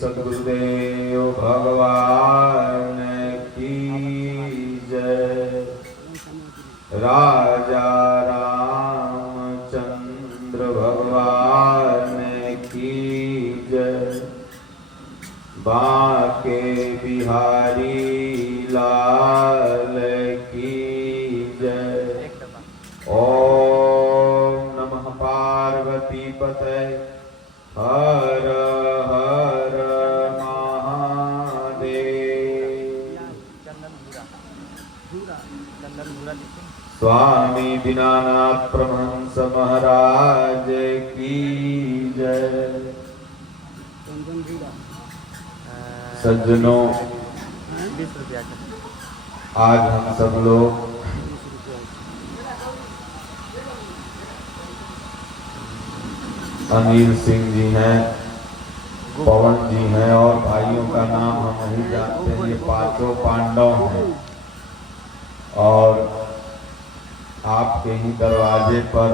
सद्गुरुदेव भगवान की जय। राजा रामचंद्र भगवान की जय। बांके बिहारी लाल की जय। ओम नमः पार्वती पते हर हर महादेव। स्वामी दीनानाथ परमहंस महाराज की जय। सज्जनों, आज हम सब लोग अनिल सिंह जी हैं, पवन जी हैं और भाइयों का नाम हम नहीं जानते। ये पांचों पांडव हैं और आपके ही दरवाजे पर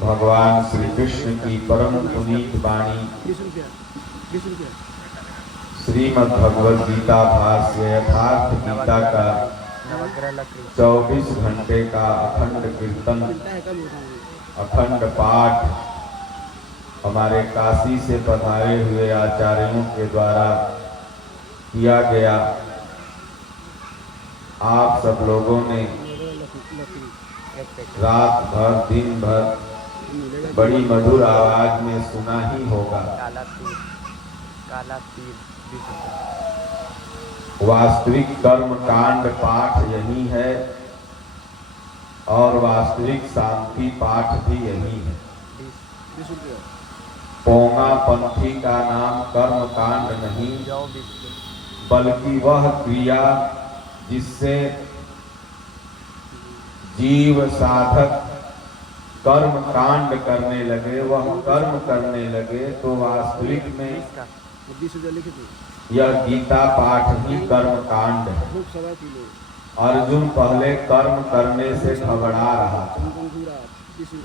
भगवान श्री कृष्ण की परम पुनीत वाणी श्रीमद् भगवद गीता भाष्य यथार्थ गीता का 24 घंटे का अखंड कीर्तन, अखंड पाठ हमारे काशी से पधारे हुए आचार्यों के द्वारा किया गया। आप सब लोगों ने रात भर दिन भर बड़ी मधुर आवाज में सुना ही होगा। वास्तविक कर्म कांड पाठ यही है और वास्तविक शांति पाठ भी यही है। पोंगा पंथी का नाम कर्म कांड नहीं, बल्कि वह क्रिया जिससे जीव साधक कर्म कांड करने लगे, वह कर्म करने लगे, तो वास्तविक में यह गीता पाठ ही कर्म कांड है। अर्जुन पहले कर्म करने से घबरा रहा था,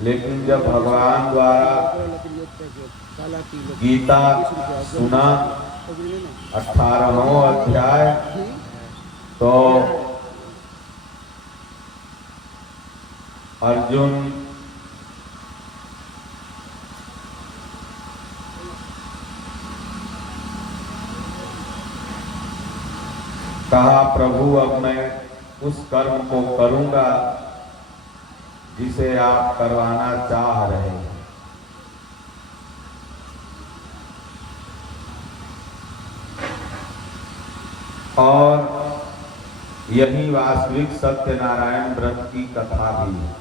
लेकिन जब भगवान द्वारा गीता सुना 18वां अध्याय, तो अर्जुन कहा, प्रभु अब मैं उस कर्म को करूंगा जिसे आप करवाना चाह रहे हैं। और यही वास्तविक सत्यनारायण व्रत की कथा भी है।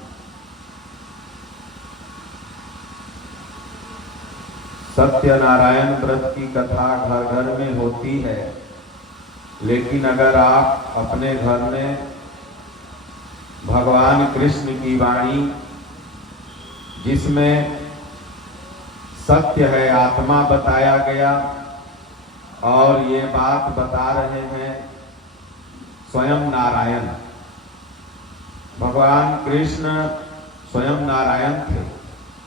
सत्यनारायण व्रत की कथा घर घर में होती है, लेकिन अगर आप अपने घर में भगवान कृष्ण की वाणी, जिसमें सत्य है, आत्मा बताया गया, और ये बात बता रहे हैं स्वयं नारायण। भगवान कृष्ण स्वयं नारायण थे।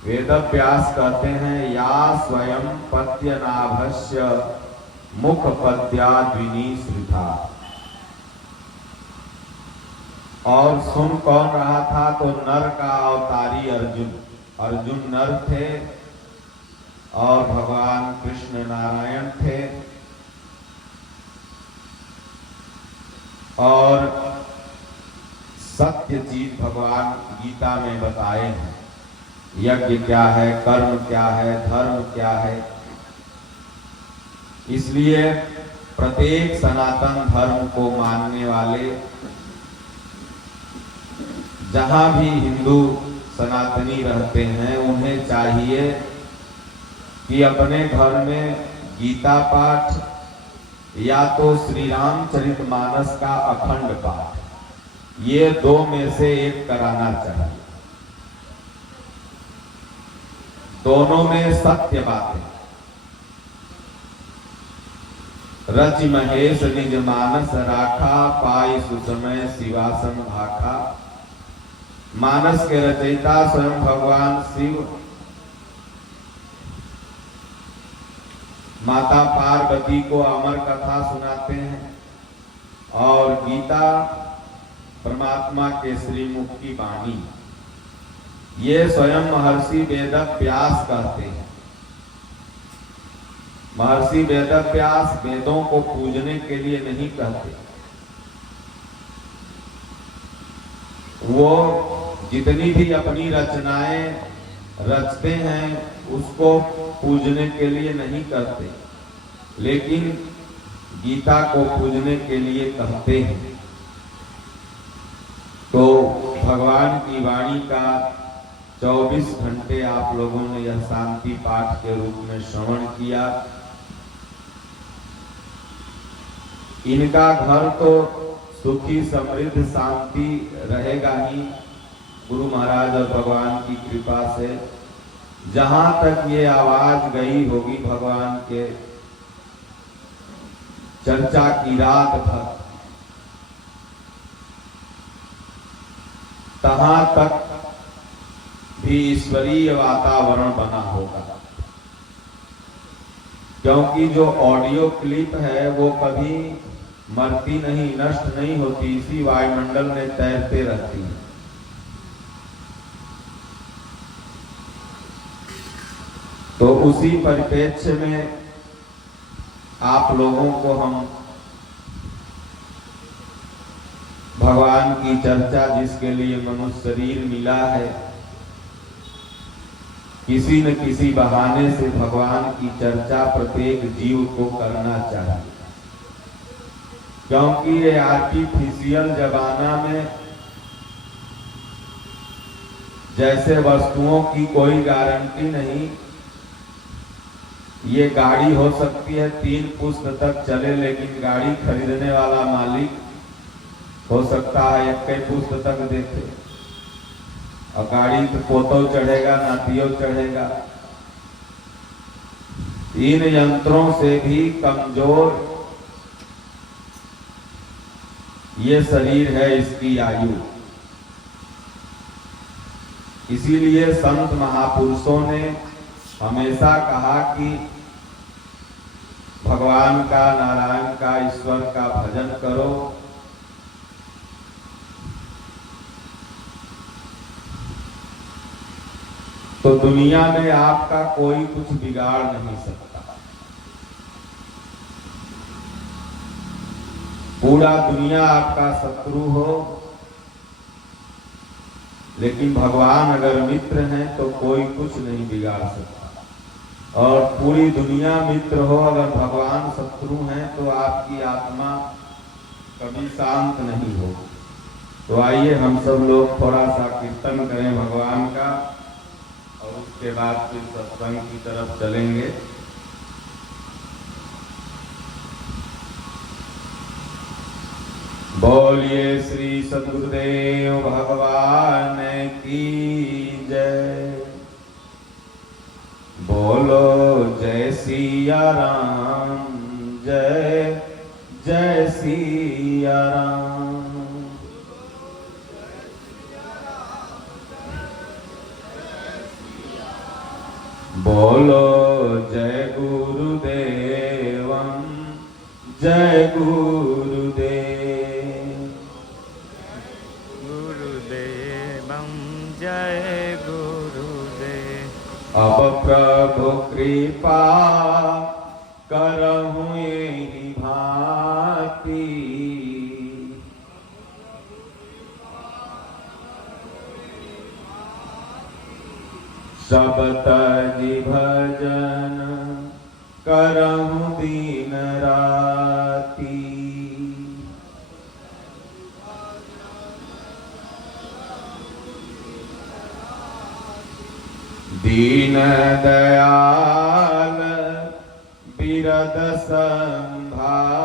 वेद व्यास कहते हैं, या स्वयं पद्यनाभस्य मुख पद्याद्विनीश्रिता। और सुन कौन रहा था? तो नर का अवतारी अर्जुन। अर्जुन नर थे और भगवान कृष्ण नारायण थे। और सत्य चीज भगवान गीता में बताए हैं। यज्ञ क्या है, कर्म क्या है, धर्म क्या है। इसलिए प्रत्येक सनातन धर्म को मानने वाले, जहां भी हिंदू सनातनी रहते हैं, उन्हें चाहिए कि अपने घर में गीता पाठ या तो श्री रामचरितमानस का अखंड पाठ, ये दो में से एक कराना चाहिए। दोनों में सत्य बातें। रच महेश निज मानस राखा, पाई सुसमय शिवासन भाखा। मानस के रचयिता स्वयं भगवान शिव माता पार्वती को अमर कथा सुनाते हैं और गीता परमात्मा के श्रीमुख की वाणी। ये स्वयं महर्षि वेदव्यास कहते हैं। महर्षि वेदव्यास वेदों को पूजने के लिए नहीं कहते, वो जितनी भी अपनी रचनाएं रचते हैं उसको पूजने के लिए नहीं करते, लेकिन गीता को पूजने के लिए कहते हैं। तो भगवान की वाणी का 24 घंटे आप लोगों ने यह शांति पाठ के रूप में श्रवण किया। इनका घर तो सुखी समृद्ध शांति रहेगा ही, गुरु महाराज और भगवान की कृपा से। जहां तक ये आवाज गई होगी भगवान के चर्चा की रात भर, तहां तक भी ईश्वरीय वातावरण बना होगा, क्योंकि जो ऑडियो क्लिप है वो कभी मरती नहीं, नष्ट नहीं होती, इसी वायुमंडल में तैरते रहती है। तो उसी परिप्रेक्ष्य में आप लोगों को हम भगवान की चर्चा, जिसके लिए मनुष्य शरीर मिला है, किसी न किसी बहाने से भगवान की चर्चा प्रत्येक जीव को करना चाहिए, क्योंकि ये आर्टिफिशियल जमाना में जैसे वस्तुओं की कोई गारंटी नहीं। ये गाड़ी हो सकती है 3 पुश्त तक चले, लेकिन गाड़ी खरीदने वाला मालिक हो सकता है 1 पुश्त तक देखे, और गाड़ी तो पोतो चढ़ेगा, नातियों चढ़ेगा। इन यंत्रों से भी कमजोर ये शरीर है, इसकी आयु। इसीलिए संत महापुरुषों ने हमेशा कहा कि भगवान का, नारायण का, ईश्वर का भजन करो। तो दुनिया में आपका कोई कुछ बिगाड़ नहीं सकता। पूरा दुनिया आपका शत्रु हो, लेकिन भगवान अगर मित्र हैं तो कोई कुछ नहीं बिगाड़ सकता। और पूरी दुनिया मित्र हो, अगर भगवान शत्रु हैं तो आपकी आत्मा कभी शांत नहीं हो। तो आइए हम सब लोग थोड़ा सा कीर्तन करें भगवान का, और उसके बाद फिर सत्संग की तरफ चलेंगे। बोलिए श्री सद्गुरुदेव भगवान की जय। बोलो जय सिया राम, जय जय सिया राम। बोलो जय गुरुदेवम, जय गुरुदेव। जय गुरुदेव। अब प्रभु कृपा करहु एहि भांति, सब तजि भजन करहु दिन राति। दीन दयाल बिरद संभारी,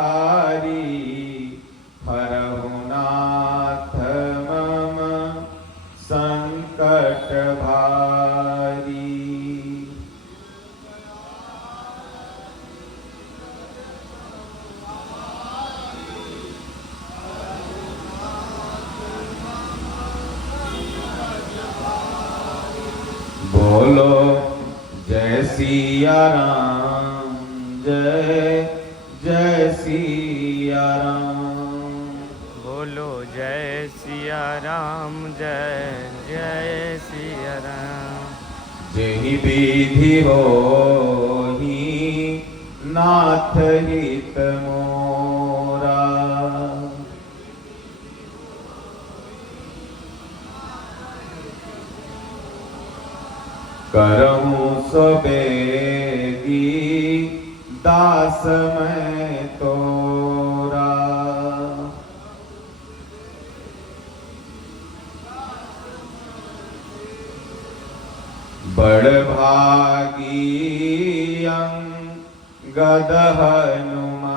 हरहु नाथ मम संकट भारी। बोलो जय सिया राम, जय जय सिया राम। बोलो जय सिया राम, जय जय सिया राम। जेहि विधि होहि नाथ हित मोरा, करहूँ सो बेगी दास मैं तोरा। बड़ भागी अंगद हनुमाना,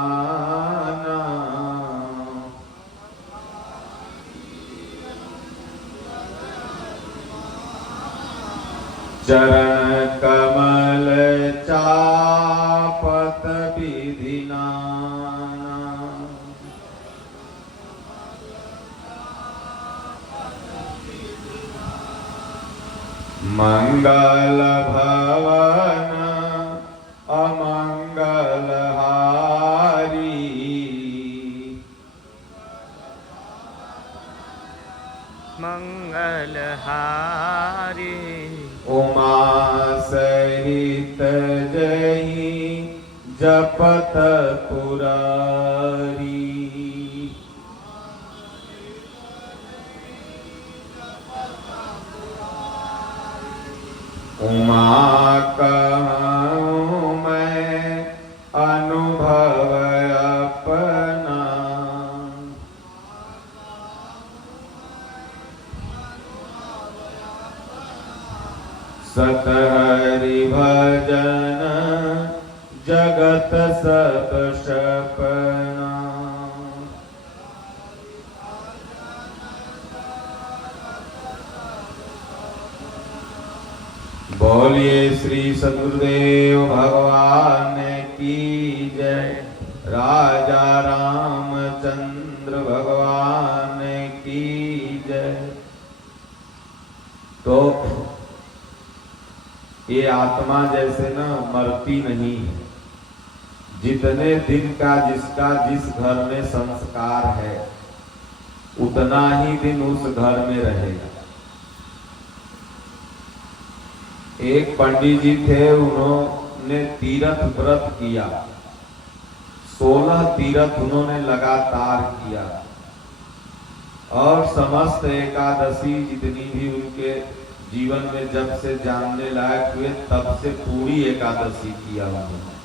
चरण कमल चापत विधि नाना। मंगल भवन अमंगल हारी, मंगल हारी। उमा सहित जहि जपत पुरारी। उमा कहूँ मैं अनुभव अपना, सत हरि भजन जगत सब सपना। बोलिए श्री सद्गुरुदेव भगवान की जय, राजा रामचंद्र भगवान की जय। तो ये आत्मा जैसे ना मरती नहीं है, जितने दिन का जिसका जिस घर में संस्कार है उतना ही दिन उस घर में रहेगा। एक पंडित जी थे, उन्होंने तीर्थ व्रत किया, 16 तीर्थ उन्होंने लगातार किया और समस्त एकादशी जितनी भी उनके जीवन में जब से जानने लायक हुए तब से पूरी एकादशी किया उन्होंने।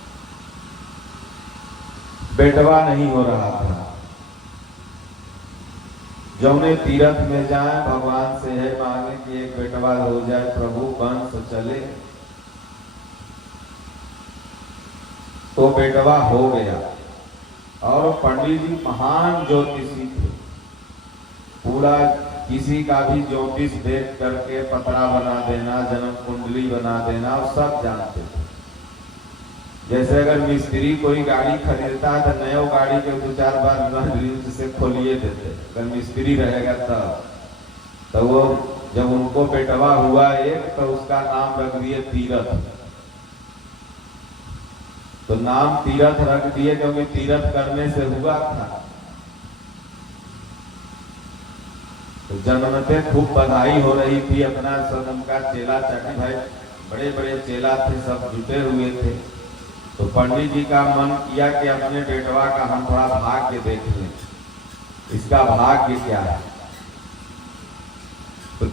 बेटवा नहीं हो रहा था। जौने तीर्थ में जाए भगवान से है मांगे कि एक बेटवा हो जाए, प्रभु वंश चले। तो बेटवा हो गया और पंडित जी महान ज्योतिषी थे। पूरा किसी का भी ज्योतिष देख करके पतरा बना देना, जन्म कुंडली बना देना, और सब जानते थे। जैसे अगर मिस्त्री कोई गाड़ी खरीदता है तो नयो गाड़ी के 2-4 बार रिंच से खोलिए देते। अगर मिस्त्री रहेगा तो वो जब उनको बेटवा हुआ एक, तो उसका नाम रख दिए तीर्थ। तो नाम तीर्थ रख दिए क्योंकि तीर्थ करने से हुआ था। तो जन्मते खूब बधाई हो रही थी। अपना सनम का चेला चाटी भाई बड़े बड़े चेला थे, सब जुटे हुए थे। तो पंडित जी का मन किया कि अपने बेटवा का हम थोड़ा भाग्य देख लें, इसका भाग्य क्या है। तो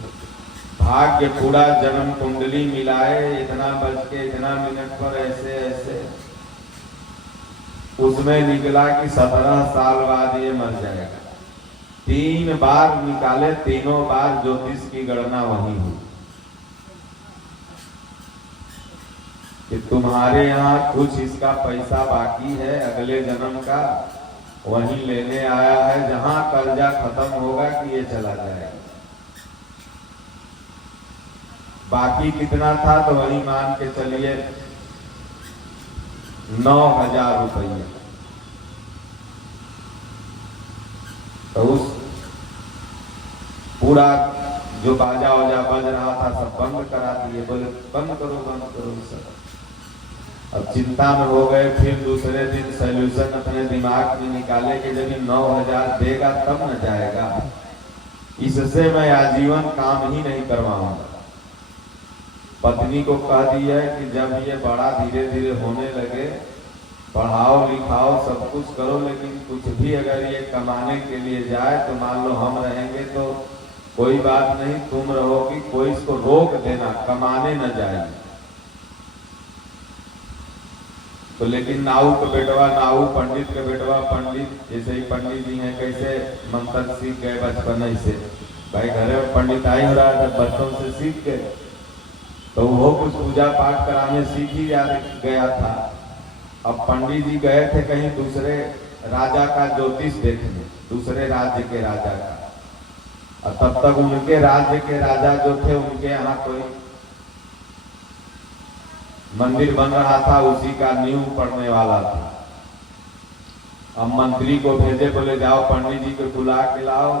भाग्य पूरा जन्म कुंडली मिलाए, इतना बज के इतना मिनट पर ऐसे ऐसे, उसमें निकला कि 17 साल बाद ये मर जाएगा। 3 बार निकाले, तीनों बार ज्योतिष की गणना वही हुई कि तुम्हारे यहाँ कुछ इसका पैसा बाकी है अगले जन्म का, वही लेने आया है। जहां कर्जा खत्म होगा कि ये चला जाएगा। बाकी कितना था तो वही मान के चलिए 9,000 रुपये। तो उस पूरा जो बाजा वाजा बज रहा था सब बंद करा दिए। बोले बंद करो सब। अब चिंता में हो गए, फिर दूसरे दिन सॉल्यूशन अपने दिमाग में निकाले कि जब 9,000 देगा तब न जाएगा, इससे मैं आजीवन काम ही नहीं करवाऊंगा। पत्नी को कह दिया कि जब ये बड़ा धीरे धीरे होने लगे, पढ़ाओ लिखाओ सब कुछ करो, लेकिन कुछ भी अगर ये कमाने के लिए जाए तो मान लो हम रहेंगे तो कोई बात नहीं, तुम रहोगी, कोई इसको रोक देना, कमाने न जाए। तो लेकिन नाऊ का बेटवा नाऊ, पंडित का बेटवा पंडित, जैसे ही पंडित जी हैं कैसे मंत्र सीख गए बचपन से, भाई घर में पंडिताई हो रहा था, बच्चों से सीख गए, तो वो कुछ पूजा पाठ कराने सीख ही गया था। अब पंडित जी गए थे कहीं दूसरे राजा का ज्योतिष देखने, दूसरे राज्य के राजा का, और तब तक उनके राज्य के राजा जो थे उनके यहाँ कोई मंदिर बन रहा था, उसी का नींव पड़ने वाला था। अब मंत्री को भेजे, बोले जाओ पंडित जी को बुला के लाओ।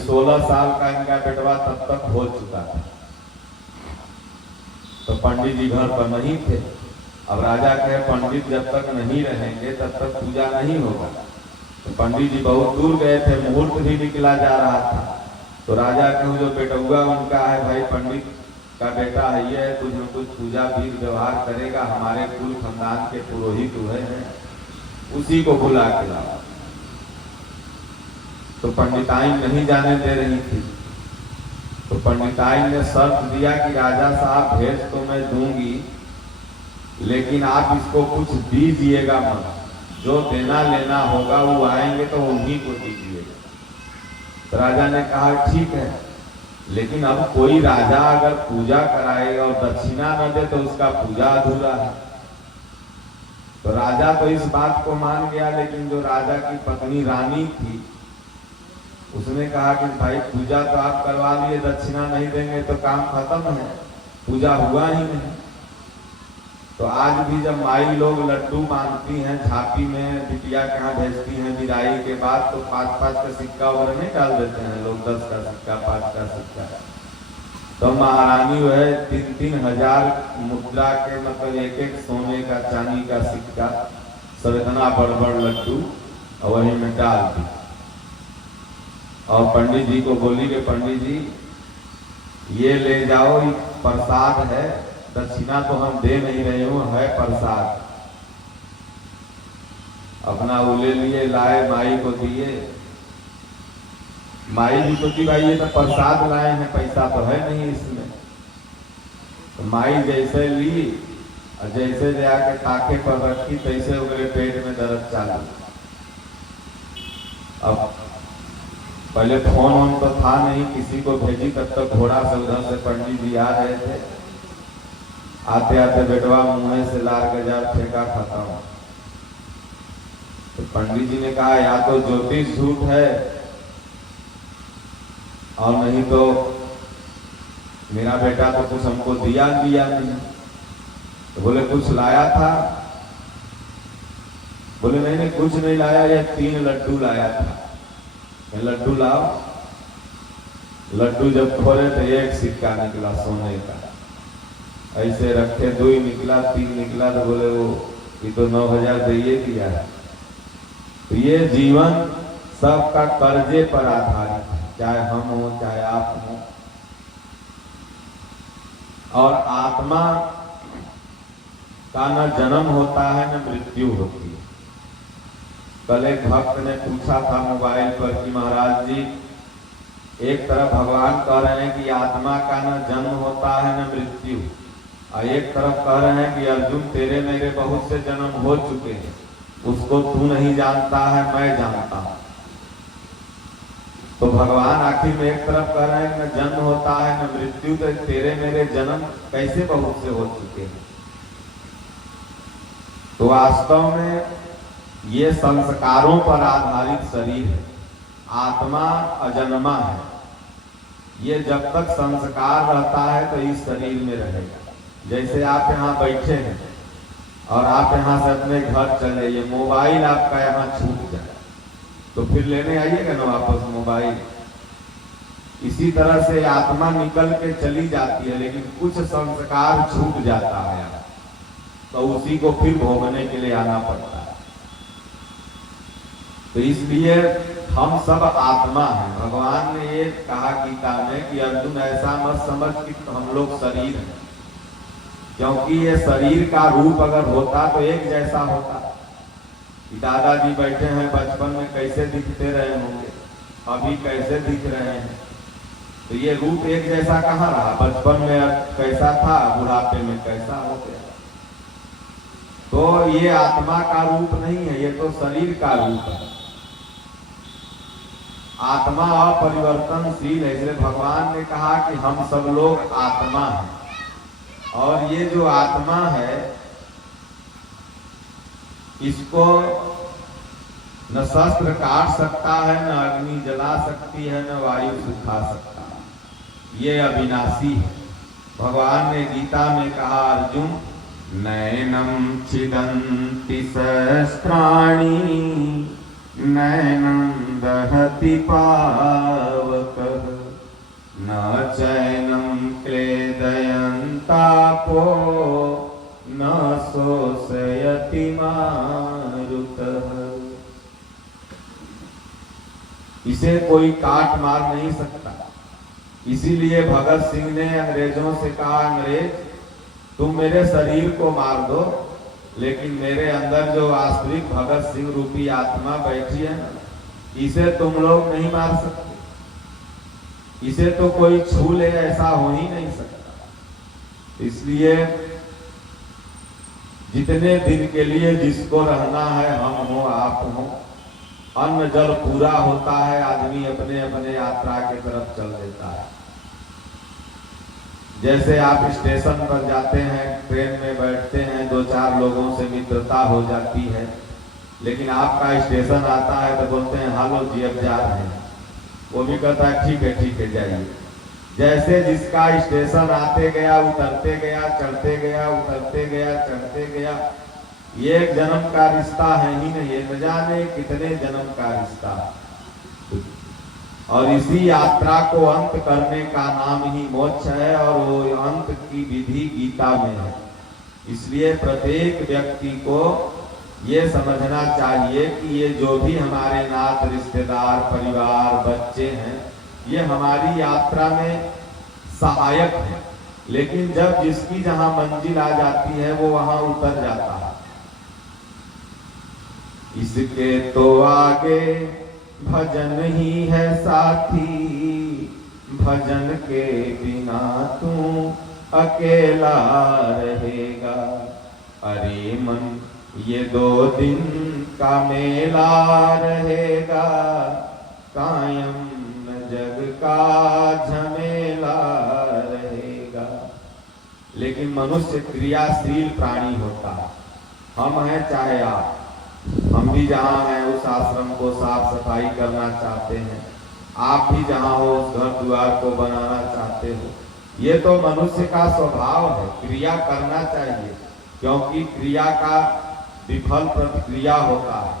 16 साल का इनका बेटवा तब तक हो चुका था, तो पंडित जी घर पर नहीं थे। अब राजा कहे पंडित जब तक नहीं रहेंगे तब तक पूजा नहीं होगा। तो पंडित जी बहुत दूर गए थे, मुहूर्त भी निकला जा रहा था। तो राजा के जो बेटुआ उनका है, भाई पंडित का बेटा है ये, कुछ न कुछ पूजा भी व्यवहार करेगा, हमारे कुल खानदान के पुरोहित हुए हैं, उसी को बुला के लाओ। तो पंडिताइन नहीं जाने दे रही थी, तो पंडिताइन ने शर्त दिया कि राजा साहब भेज तो मैं दूंगी, लेकिन आप इसको कुछ दीजिएगा मत, जो देना लेना होगा वो आएंगे तो उन्हीं को दीजिएगा। तो राजा ने कहा ठीक है, लेकिन अब कोई राजा अगर पूजा कराएगा और दक्षिणा न दे तो उसका पूजा अधूरा है। तो राजा तो इस बात को मान गया, लेकिन जो राजा की पत्नी रानी थी उसने कहा कि भाई पूजा तो आप करवा लिए, दक्षिणा नहीं देंगे तो काम खत्म है, पूजा हुआ ही नहीं। तो आज भी जब माई लोग लड्डू मांगती हैं झांपी में, बिटिया के यहाँ भेजती हैं विदाई के बाद, तो 5-5 का सिक्का वगैरह नहीं डाल देते हैं लोग, 10 का सिक्का, 5 का सिक्का। तो महारानी जो है 3-3 हजार मुद्रा के, मतलब एक सोने का चांदी का सिक्का, सब इतना बड़ लड्डू और वही में डाल दी। और पंडित जी को बोली कि पंडित जी ये ले जाओ, ये प्रसाद है, दक्षिणा तो हम दे नहीं रहे हूँ, है प्रसाद। अपना वो ले लिए, लाए, माई को दिए। माई जी सोची भाई ये तो प्रसाद लाए हैं, पैसा तो है नहीं इसमें। तो माई जैसे ली और जैसे ले आके ताके पर रखी, तैसे उनके पेट में दर्द चालू। अब पहले फोन वोन तो था नहीं, किसी को भेजी, तब तक घोड़ा से उधर से पंडित जी आ रहे थे। आते आते बेटवा मुंह से लार गजार फेंका, खत्म। तो पंडित जी ने कहा या तो ज्योतिष झूठ है और नहीं तो मेरा बेटा तो कुछ हमको दिया नहीं। तो बोले कुछ लाया था? बोले नहीं कुछ नहीं लाया, ये 3 लड्डू लाया था। लड्डू लाओ। लड्डू जब खोले तो 1 सिक्का निकला सोने का, ऐसे रखे 2 निकला, 3 निकला। तो बोले वो ये तो 9,000 दिए दिया है। तो ये जीवन सबका कर्जे पर आधारित है, चाहे हम हो चाहे आप हो। और आत्मा का न जन्म होता है न मृत्यु होती है। कल एक भक्त ने पूछा था मोबाइल पर कि महाराज जी, एक तरफ भगवान कह रहे हैं कि आत्मा का न जन्म होता है न मृत्यु, और एक तरफ कह रहे हैं कि अर्जुन तेरे मेरे बहुत से जन्म हो चुके हैं, उसको तू नहीं जानता है, मैं जानता हूं। तो भगवान आखिर में एक तरफ कह रहे हैं न जन्म होता है न मृत्यु, तो तेरे मेरे जन्म कैसे बहुत से हो चुके हैं? तो वास्तव में ये संस्कारों पर आधारित शरीर है, आत्मा अजन्मा है। ये जब तक संस्कार रहता है तो इस शरीर में रहेगा। जैसे आप यहाँ बैठे हैं और आप यहाँ से अपने घर चले, ये मोबाइल आपका यहाँ छूट जाए तो फिर लेने आइएगा ना वापस मोबाइल। इसी तरह से आत्मा निकल के चली जाती है, लेकिन कुछ संस्कार छूट जाता है। तो उसी को फिर भोगने के लिए आना पड़ता है। तो इसलिए हम सब आत्मा हैं। भगवान ने ये कहा गीता में कि अर्जुन ऐसा मत समझ कि हम लोग शरीर हैं, क्योंकि ये शरीर का रूप अगर होता तो एक जैसा होता। दादाजी बैठे हैं, बचपन में कैसे दिखते रहे होंगे, अभी कैसे दिख रहे हैं, तो ये रूप एक जैसा कहाँ रहा? बचपन में कैसा था, बुढ़ापे में कैसा हो गया। तो ये आत्मा का रूप नहीं है, ये तो शरीर का रूप है। आत्मा अपरिवर्तनशील है, इसलिए भगवान ने कहा कि हम सब लोग आत्मा हैं। और ये जो आत्मा है, इसको न शस्त्र काट सकता है, न अग्नि जला सकती है, न वायु सुखा सकता है। ये अविनाशी है। भगवान ने गीता में कहा, अर्जुन नैनम छिदन्ति सहस्राणि नैनम दहति पावकः न चैनम क्लेदयन्तापो न शोषयति मारुतः। इसे कोई काट मार नहीं सकता। इसीलिए भगत सिंह ने अंग्रेजों से कहा, अंग्रेज तुम मेरे शरीर को मार दो, लेकिन मेरे अंदर जो वास्तविक भगत सिंह रूपी आत्मा बैठी है ना, इसे तुम लोग नहीं मार सकते। इसे तो कोई छू ले, ऐसा हो ही नहीं सकता। इसलिए जितने दिन के लिए जिसको रहना है, हम हो आप हो, अन्न जल पूरा होता है, आदमी अपने अपने यात्रा की तरफ चल देता है। जैसे आप स्टेशन पर जाते हैं, ट्रेन में बैठते हैं, दो चार लोगों से मित्रता हो जाती है, लेकिन आपका स्टेशन आता है तो बोलते हैं हालो जी अब जा रहे हैं, वो भी कहता है ठीक है जाइए। जैसे जिसका स्टेशन आते गया, उतरते गया, चढ़ते गया, उतरते गया, चढ़ते गया, ये एक जन्म का रिश्ता है ही नहीं, ये न जाने कितने जन्म का रिश्ता। और इसी यात्रा को अंत करने का नाम ही मोक्ष है, और वो अंत की विधि गीता में है। इसलिए प्रत्येक व्यक्ति को ये समझना चाहिए कि ये जो भी हमारे नात, रिश्तेदार, परिवार, बच्चे हैं, ये हमारी यात्रा में सहायक है, लेकिन जब जिसकी जहां मंजिल आ जाती है वो वहां उतर जाता है। इसके तो आगे भजन ही है साथी, भजन के बिना तू अकेला रहेगा। अरे मन ये 2 दिन का मेला रहेगा, कायम न जग का झमेला रहेगा। लेकिन मनुष्य क्रियाशील प्राणी होता है। हम हैं चाहे आप, हम भी जहाँ हैं उस आश्रम को साफ सफाई करना चाहते हैं, आप भी जहाँ हो उस घर द्वार को बनाना चाहते हो। ये तो मनुष्य का स्वभाव है, क्रिया करना चाहिए, क्योंकि क्रिया का विफल प्रतिक्रिया होता है।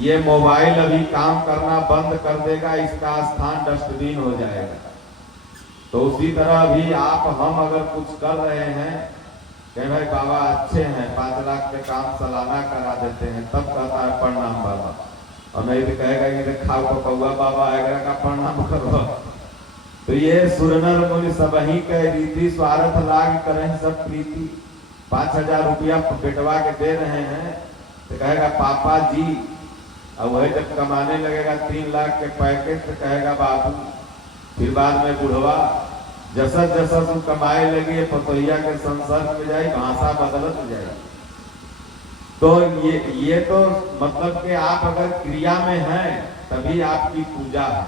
ये मोबाइल अभी काम करना बंद कर देगा, इसका स्थान डस्टबिन हो जाएगा। तो उसी तरह भी आप हम अगर कुछ कर रहे हैं कि भाई बाबा अच्छे हैं, 5 लाख के काम सालाना करा देते हैं, तब कहता है प्रणाम बाबा, और नहीं तो कहेगा कि खाओ पकौआ बाबा आएगा का प्रणाम करो। तो ये सुरनर मुनि सब ही कह रीति, स्वार्थ लाग करें सब प्रीति। 5000 रुपया बेटवा के दे रहे हैं तो कहेगा पापा जी, और वही जब कमाने लगेगा 3 लाख के पैकेट तो कहेगा बाबू। फिर बाद में बुढ़वा जसस जसस कमाए लगे, पतोहिया के संसर्ग में जाए, भाषा बदलत जाए। तो ये तो मतलब कि आप अगर क्रिया में हैं तभी आपकी पूजा है।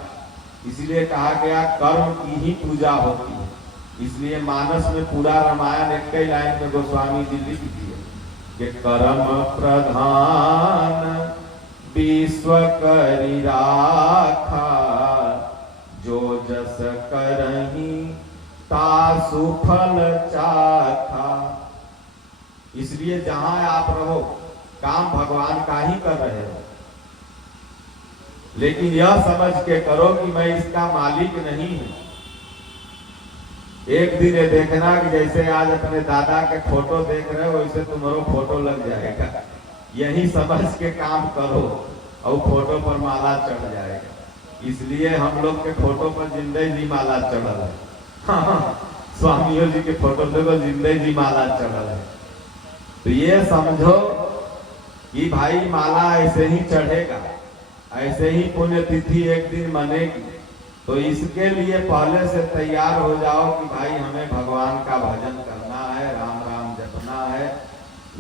इसलिए कहा गया कर्म की ही पूजा होती है। इसलिए मानस में पूरा रामायण एक ही लाइन में गोस्वामी जी लिख दिए कि कर्म प्रधान विश्व करि राखा, जो जस करही तासु फल चाखा। इसलिए जहां आप रहो काम भगवान का ही कर रहे हो, लेकिन यह समझ के करो कि मैं इसका मालिक नहीं हूं। एक दिन ये देखना कि जैसे आज अपने दादा के फोटो देख रहे हो वैसे तुम्हारो फोटो लग जाएगा, यही समझ के काम करो और फोटो पर माला चढ़ जाएगा। इसलिए हम लोग के फोटो पर जिंदगी जी माला चढ़ल है। हाँ, स्वामियों जी के फोटो देखो जिंदगी जी माला चढ़ल है। तो ये समझो कि भाई माला ऐसे ही चढ़ेगा, ऐसे ही पुण्यतिथि एक दिन मनेगी। तो इसके लिए पहले से तैयार हो जाओ कि भाई हमें भगवान का भजन करना है, राम राम जपना है।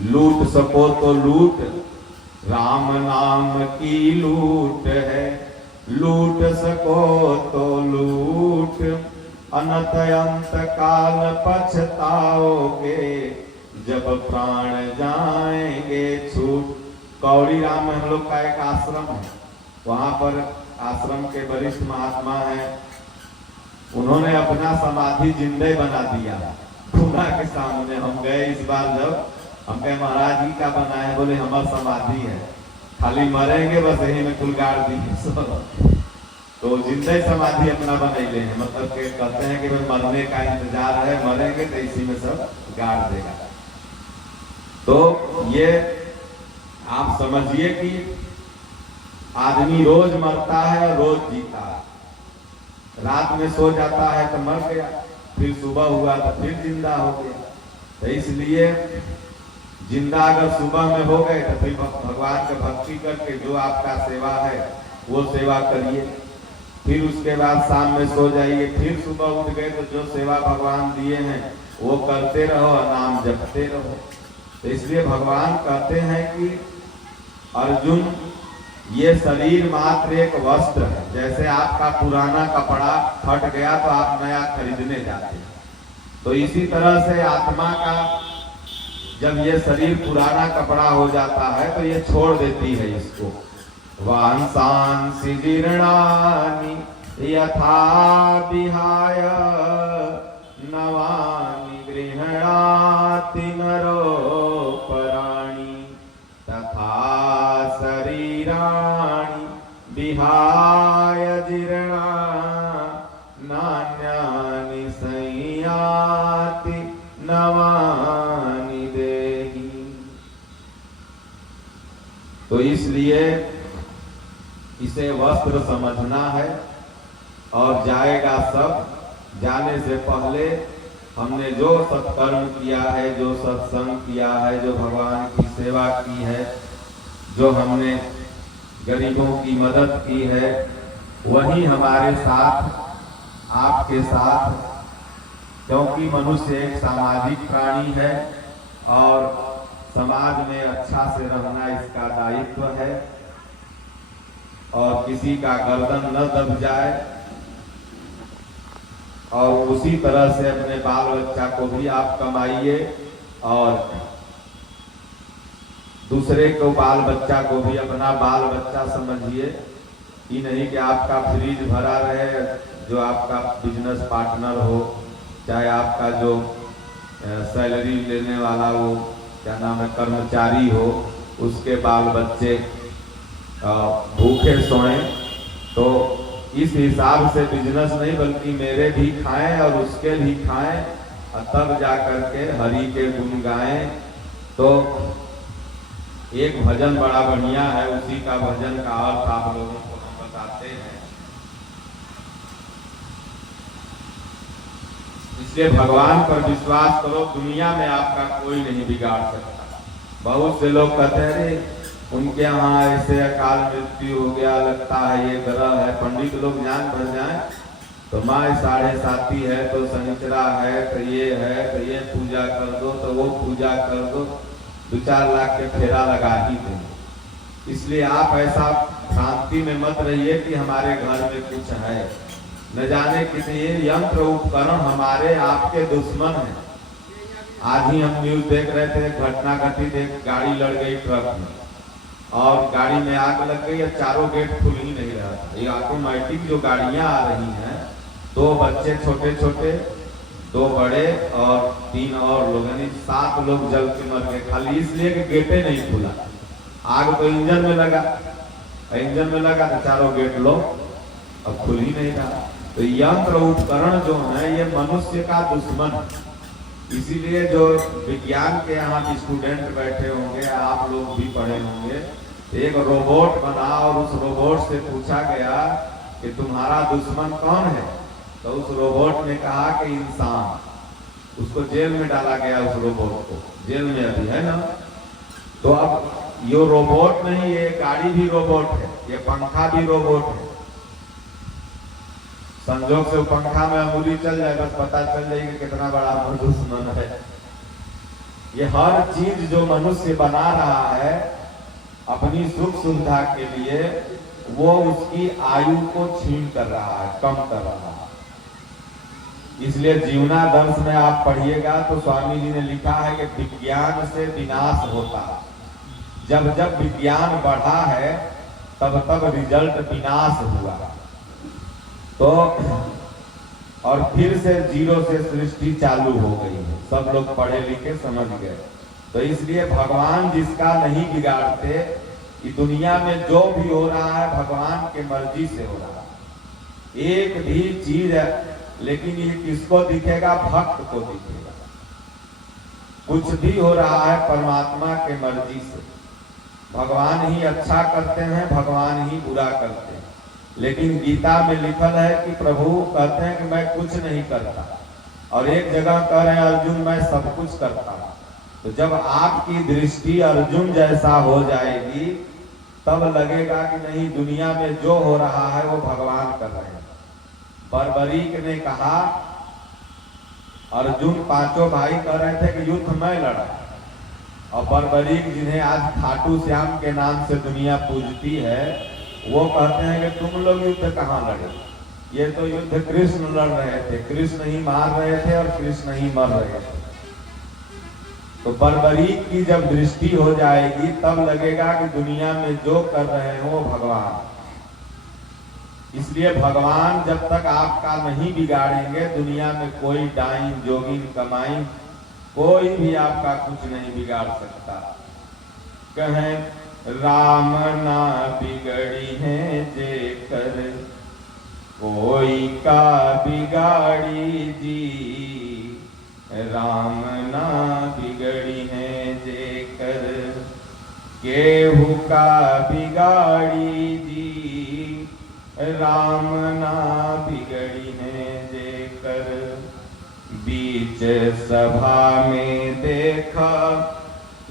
लूट सको तो लूट, राम नाम की लूट है, लूट सको तो लूट, अनंत अंत काल पछताओगे, जब प्राण जाएंगे छूट। कौड़ी राम में हम लोग का एक आश्रम है, वहां पर आश्रम के वरिष्ठ महात्मा हैं, उन्होंने अपना समाधि जिंदे बना दिया पूरा के सामने। हम गए इस बार जब, हम कहे महाराज जी का बना है, बोले हमार समाधि है, खाली मरेंगे बस यही में कुल गाड़ दी। तो जिंदे समाधि अपना बनैले हैं, मतलब के कहते हैं कि भाई मरने का इंतजार है, मरेंगे तो इसी में सब गाड़ देगा। तो ये आप समझिए कि आदमी रोज मरता है, रोज जीता है। रात में सो जाता है तो मर गया, फिर सुबह हुआ तो फिर जिंदा हो गया। तो इसलिए जिंदा अगर सुबह में हो गए तो फिर भगवान का भक्ति करके जो आपका सेवा है वो सेवा करिए। फिर उसके बाद शाम में सो जाइए, फिर सुबह उठ गए तो जो सेवा भगवान दिए हैं वो करते रहो, नाम जपते रहो। तो इसलिए भगवान कहते हैं कि अर्जुन, ये शरीर मात्र एक वस्त्र है। जैसे आपका पुराना कपड़ा फट गया तो आप नया खरीदने जाते हैं, तो इसी तरह से आत्मा का जब ये शरीर पुराना कपड़ा हो जाता है तो ये छोड़ देती है इसको। वांसांसि जीर्णानि यथा विहाय, नवानि गृह्णाति नरोपराणि, तथा शरीराणि विहाय जीर्णा, नान्यानि संयाति नवानि देहि। तो इसलिए इसे वस्त्र समझना है और जाएगा सब। जाने से पहले हमने जो सत्कर्म किया है, जो सत्संग किया है, जो भगवान की सेवा की है, जो हमने गरीबों की मदद की है, वही हमारे साथ, आपके साथ, क्योंकि मनुष्य एक सामाजिक प्राणी है और समाज में अच्छा से रहना इसका दायित्व है। और किसी का गर्दन न दब जाए, और उसी तरह से अपने बाल बच्चा को भी आप कमाइए और दूसरे को बाल बच्चा को भी अपना बाल बच्चा समझिए। ये नहीं कि आपका फ्रिज भरा रहे, जो आपका बिजनेस पार्टनर हो, चाहे आपका जो सैलरी लेने वाला वो क्या नाम है कर्मचारी हो, उसके बाल बच्चे भूखे सोएं। तो इस हिसाब से बिजनेस नहीं, बल्कि मेरे भी खाएं और उसके भी खाएं, और तब जा करके हरि के गुण गाएं। तो एक भजन बड़ा बढ़िया है, उसी का भजन का अर्थ आप लोगों को हम बताते हैं। इसलिए भगवान पर विश्वास करो, दुनिया में आपका कोई नहीं बिगाड़ सकता। बहुत से लोग कहते हैं उनके यहाँ ऐसे अकाल मृत्यु हो गया, लगता है ये ग्रह है। पंडित लोग जान भर जाए तो माँ 7.5 है, तो शनिचरा है, तो ये पूजा कर दो, तो वो पूजा कर दो, 2-4 लाख के फेरा लगा ही देंगे। इसलिए आप ऐसा भ्रांति में मत रहिए कि हमारे घर में कुछ है। न जाने कितने यंत्र उपकरण हमारे आपके दुश्मन हैं। आज ही हम न्यूज देख रहे थे, घटना घटित, एक गाड़ी लड़ गई ट्रक में और गाड़ी में आग लग गई और चारों गेट खुल ही नहीं रहा। ये ऑटोमेटिक जो गाड़ियां आ रही हैं, 2 बच्चे छोटे छोटे, 2 बड़े और 3 और लोग, यानी 7 लोग जल के मर गए, खाली इसलिए कि गेटे नहीं खुला। आग तो इंजन में लगा तो चारों गेट लो, अब खुल ही नहीं रहा। तो यंत्र उपकरण जो है ये मनुष्य का दुश्मन है। इसीलिए जो विज्ञान के यहाँ भी स्टूडेंट बैठे होंगे, आप लोग भी पढ़े होंगे, एक रोबोट बना और उस रोबोट से पूछा गया कि तुम्हारा दुश्मन कौन है, तो उस रोबोट ने कहा कि इंसान। उसको जेल में डाला गया, उस रोबोट को जेल में अभी है ना। तो अब ये रोबोट नहीं, ये गाड़ी भी रोबोट है, ये पंखा भी रोबोट है। संजोग से पंखा में अंगुली चल जाए बस पता चल जाएगी कितना बड़ा दुश्मन है। ये हर चीज जो मनुष्य बना रहा है अपनी सुख सुविधा के लिए, वो उसकी आयु को छीन कर रहा है, कम कर रहा है। इसलिए जीवनादर्श में आप पढ़िएगा तो स्वामी जी ने लिखा है कि विज्ञान से विनाश होता है। जब जब विज्ञान बढ़ा है तब तब रिजल्ट विनाश हुआ। तो और फिर से जीरो से सृष्टि चालू हो गई है। सब लोग पढ़े लिखे समझ गए। तो इसलिए भगवान जिसका नहीं बिगाड़ते, कि दुनिया में जो भी हो रहा है भगवान के मर्जी से हो रहा है। एक भी चीज है, लेकिन ये किसको दिखेगा? भक्त को दिखेगा। कुछ भी हो रहा है परमात्मा के मर्जी से। भगवान ही अच्छा करते हैं, भगवान ही बुरा करते हैं। लेकिन गीता में लिखल है कि प्रभु कहते हैं कि मैं कुछ नहीं करता, और एक जगह कह रहे हैं अर्जुन मैं सब कुछ करता। तो जब आपकी दृष्टि अर्जुन जैसा हो जाएगी तब लगेगा कि नहीं, दुनिया में जो हो रहा है वो भगवान कर रहे हैं। बर्बरीक ने कहा, अर्जुन पांचों भाई कह रहे थे कि युद्ध मैं लड़ा, और बर्बरीक जिन्हें आज खाटू श्याम के नाम से दुनिया पूजती है, वो कहते हैं कि तुम लोग युद्ध कहाँ लड़े, ये तो युद्ध कृष्ण लड़ रहे थे, कृष्ण ही मार रहे थे और कृष्ण ही मर रहे थे। तो बर्बरीक की जब दृष्टि हो जाएगी तब लगेगा कि दुनिया में जो कर रहे हैं वो भगवान। इसलिए भगवान जब तक आपका नहीं बिगाड़ेंगे, दुनिया में कोई डाइन जोगिन कमाई कोई भी आपका कुछ नहीं बिगाड़ सकता। कहें राम ना बिगड़ी है जेकर कोई का बिगाड़ी जी, राम ना बिगड़ी है जेकर केहू का बिगाड़ी जी, राम ना बिगड़ी है जेकर। बीच सभा में देखा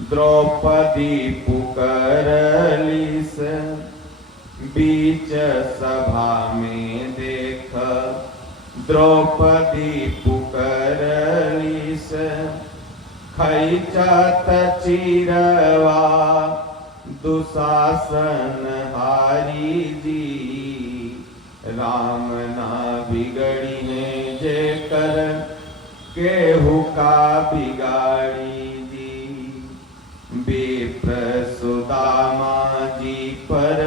द्रौपदी पुकारली से, बीच सभा में देखा द्रौपदी पुकारली से, खैचत चिरवा दुशासन हारी जी, राम ना बिगड़ी है जेकर केहू का बिगाड़ी जी। विप्र सुदामा जी पर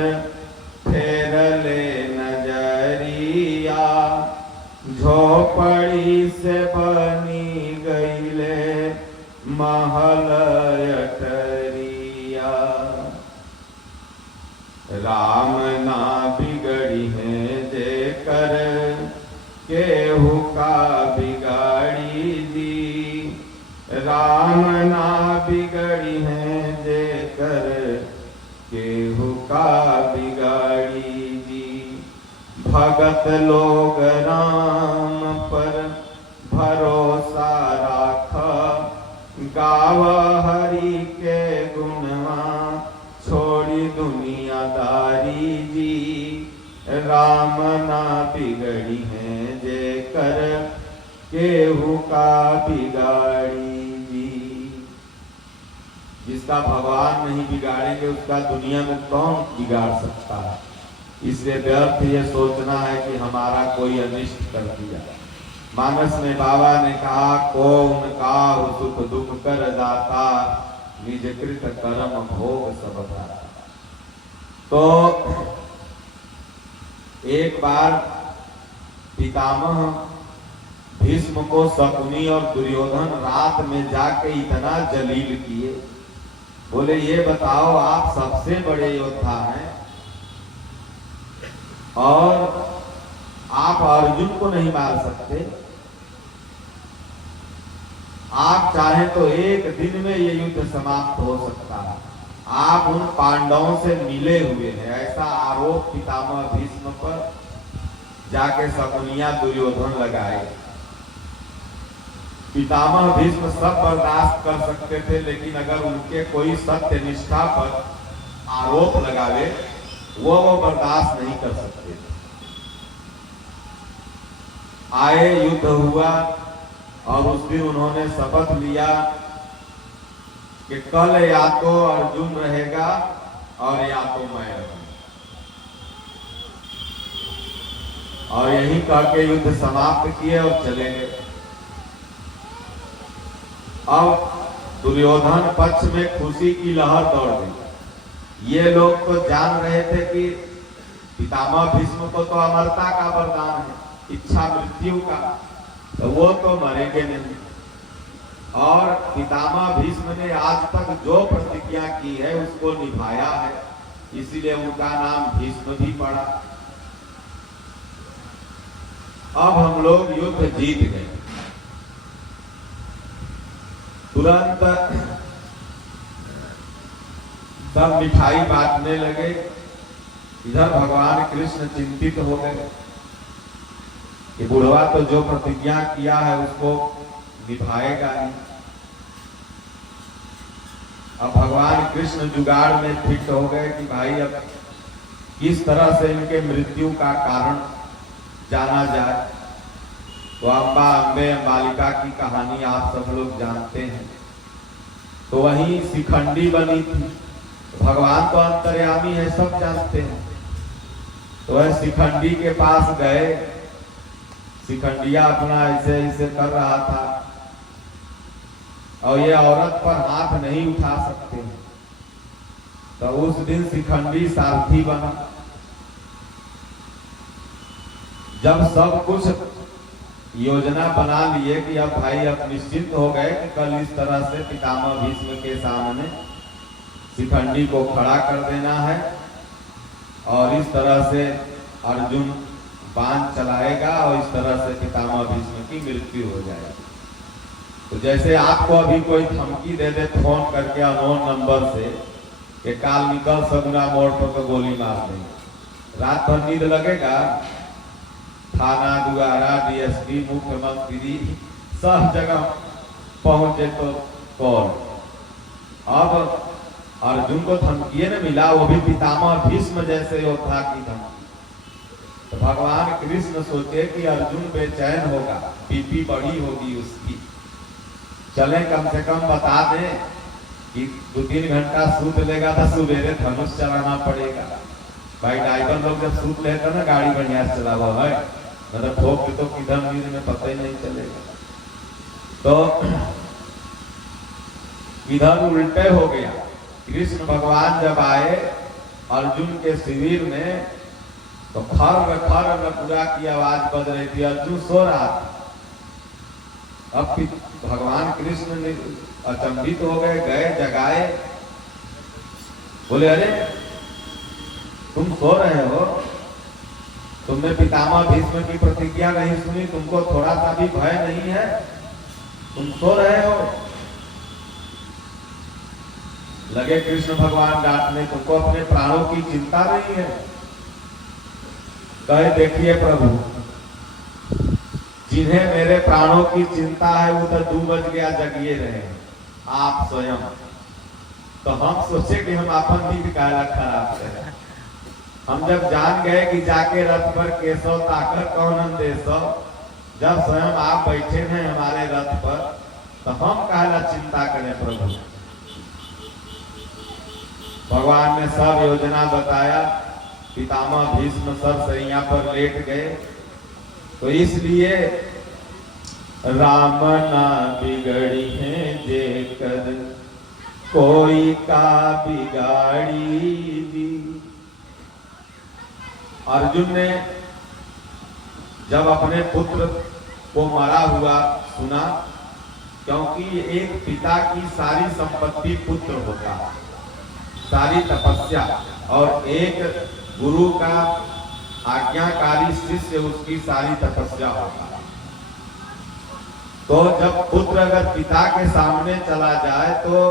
फेरले नजरिया, झोपड़ी से बनी गईले महल अटरिया, राम ना बिगड़ी है जेकर केहू का बिगाड़ी जी, राम ना बिगड़ी है जेकर केहू का बिगाड़ी जी। भगत लोग राम पर भरोसा राख, गाव हरि के गुणवा छोड़ी दुनियादारी जी, राम ना बिगड़ी है जेकर केहू का बिगाड़ी जी। जिसका भगवान नहीं बिगाड़ेंगे उसका दुनिया में कौन बिगाड़ सकता है। इसलिए व्यर्थ ये सोचना है कि हमारा कोई अनिष्ट कर दिया। मानस में बाबा ने कहा, कौन का सुख दुख कर दाता, निज कृत कर्म भोग सब दाता। तो एक बार पितामह भीष्म को शकुनी और दुर्योधन रात में जाके इतना जलील किए, बोले ये बताओ आप सबसे बड़े योद्धा हैं और आप अर्जुन को नहीं मार सकते। आप चाहे तो एक दिन में ये युद्ध समाप्त हो सकता है। आप उन पांडवों से मिले हुए हैं, ऐसा आरोप पितामह भीष्म पर जाके शकुनिया दुर्योधन लगाए। पितामह भीष्म सब बर्दाश्त कर सकते थे, लेकिन अगर उनके कोई सत्य निष्ठा पर आरोप लगावे वो बर्दाश्त नहीं कर सकते। आए, युद्ध हुआ और उस दिन उन्होंने शपथ लिया कि कल या तो अर्जुन रहेगा और या तो मैं रहूंगा। और यही कह के युद्ध समाप्त किए और चले गए। अब दुर्योधन पक्ष में खुशी की लहर दौड़ गई। ये लोग तो जान रहे थे कि पितामह भीष्म को तो अमरता का वरदान है, इच्छा मृत्यु का, तो वो तो मरेंगे नहीं। और पितामह भीष्म ने आज तक जो प्रतिज्ञा की है उसको निभाया है, इसीलिए उनका नाम भीष्म भी पड़ा। अब हम लोग युद्ध जीत गए। तुरंत सब मिठाई बांटने लगे। इधर भगवान कृष्ण चिंतित हो गए कि बुढ़वा तो जो प्रतिज्ञा किया है उसको निभाएगा नहीं। अब भगवान कृष्ण जुगाड़ में फिट हो गए कि भाई अब किस तरह से इनके मृत्यु का कारण जाना जाए। तो अम्बा अम्बे अंबालिका की कहानी आप सब लोग जानते हैं। तो वही शिखंडी बनी थी। भगवान तो अंतर्यामी है, सब जानते हैं। तो वह शिखंडी के पास गए। शिखंडिया अपना ऐसे ऐसे कर रहा था और ये औरत पर हाथ नहीं उठा सकते। तो उस दिन शिखंडी सारथी बना। जब सब कुछ योजना बना लिए कि अब भाई अब निश्चिंत हो गए कि कल इस तरह से पितामह भीष्म के सामने शिखंडी को खड़ा कर देना है और इस तरह से अर्जुन बाण चलाएगा और इस तरह से पितामह भीष्म की मृत्यु हो जाएगी। तो जैसे आपको अभी कोई धमकी दे दे फोन करके अननोन नंबर से कि काल निकल सगुना मोड़ पर गोली मार देंगे, रात भर नींद लगेगा? थाना दुआरा डीएसपी मुख्यमंत्री सब जगह पहुंचे तो कौन। अब अर्जुन को धमकी न मिला, वो भी पितामह भीष्म जैसे योद्धा की धमकी। तो भगवान कृष्ण सोचे कि अर्जुन बेचैन होगा, बीपी बढ़ी होगी उसकी, चले कम से कम बता दें कि 2-3 घंटा सूत लेगा तो सुबेरे धनुष चलाना पड़ेगा। भाई ड्राइवर लोग जब सूत लेते ना गाड़ी बढ़िया से चला हुआ है, मतलब ठोक तो किधर नींद में पता ही नहीं चलेगा। तो इधर उल्टे हो गया। कृष्ण भगवान जब आए अर्जुन के शिविर में तो खर खर पूरा की आवाज बज रही थी। अर्जुन सो रहा था। अब भगवान कृष्ण ने अचंभित हो गए जगाए, बोले अरे तुम सो रहे हो, तुमने पितामह भीष्म की प्रतिज्ञा नहीं सुनी, तुमको थोड़ा सा भी भय नहीं है, तुम सो रहे हो। लगे कृष्ण भगवान डांटने, तुमको अपने प्राणों की चिंता नहीं है। कहे देखिए प्रभु, जिन्हें मेरे प्राणों की चिंता है वो तो 2 बज गया जगिए रहे आप स्वयं। तो हम सोचे कि हम अपन नींद काला खराब करें। हम जब जान गए कि जाके रथ पर केशव ताकर कौन अंदेशव, जब स्वयं आप बैठे हैं हमारे रथ पर, तो हम काला चिंता करें प्रभु। भगवान ने सब योजना बताया। पितामह भीष्म सर सैया पर लेट गए। तो इसलिए राम ना बिगड़ी है जेकर कोई का बिगाड़ी दी। अर्जुन ने जब अपने पुत्र को मरा हुआ सुना, क्योंकि एक पिता की सारी संपत्ति पुत्र होता है, सारी तपस्या, और एक गुरु का आज्ञाकारी शिष्य उसकी सारी तपस्या होता है। तो जब पुत्र अगर पिता के सामने चला जाए तो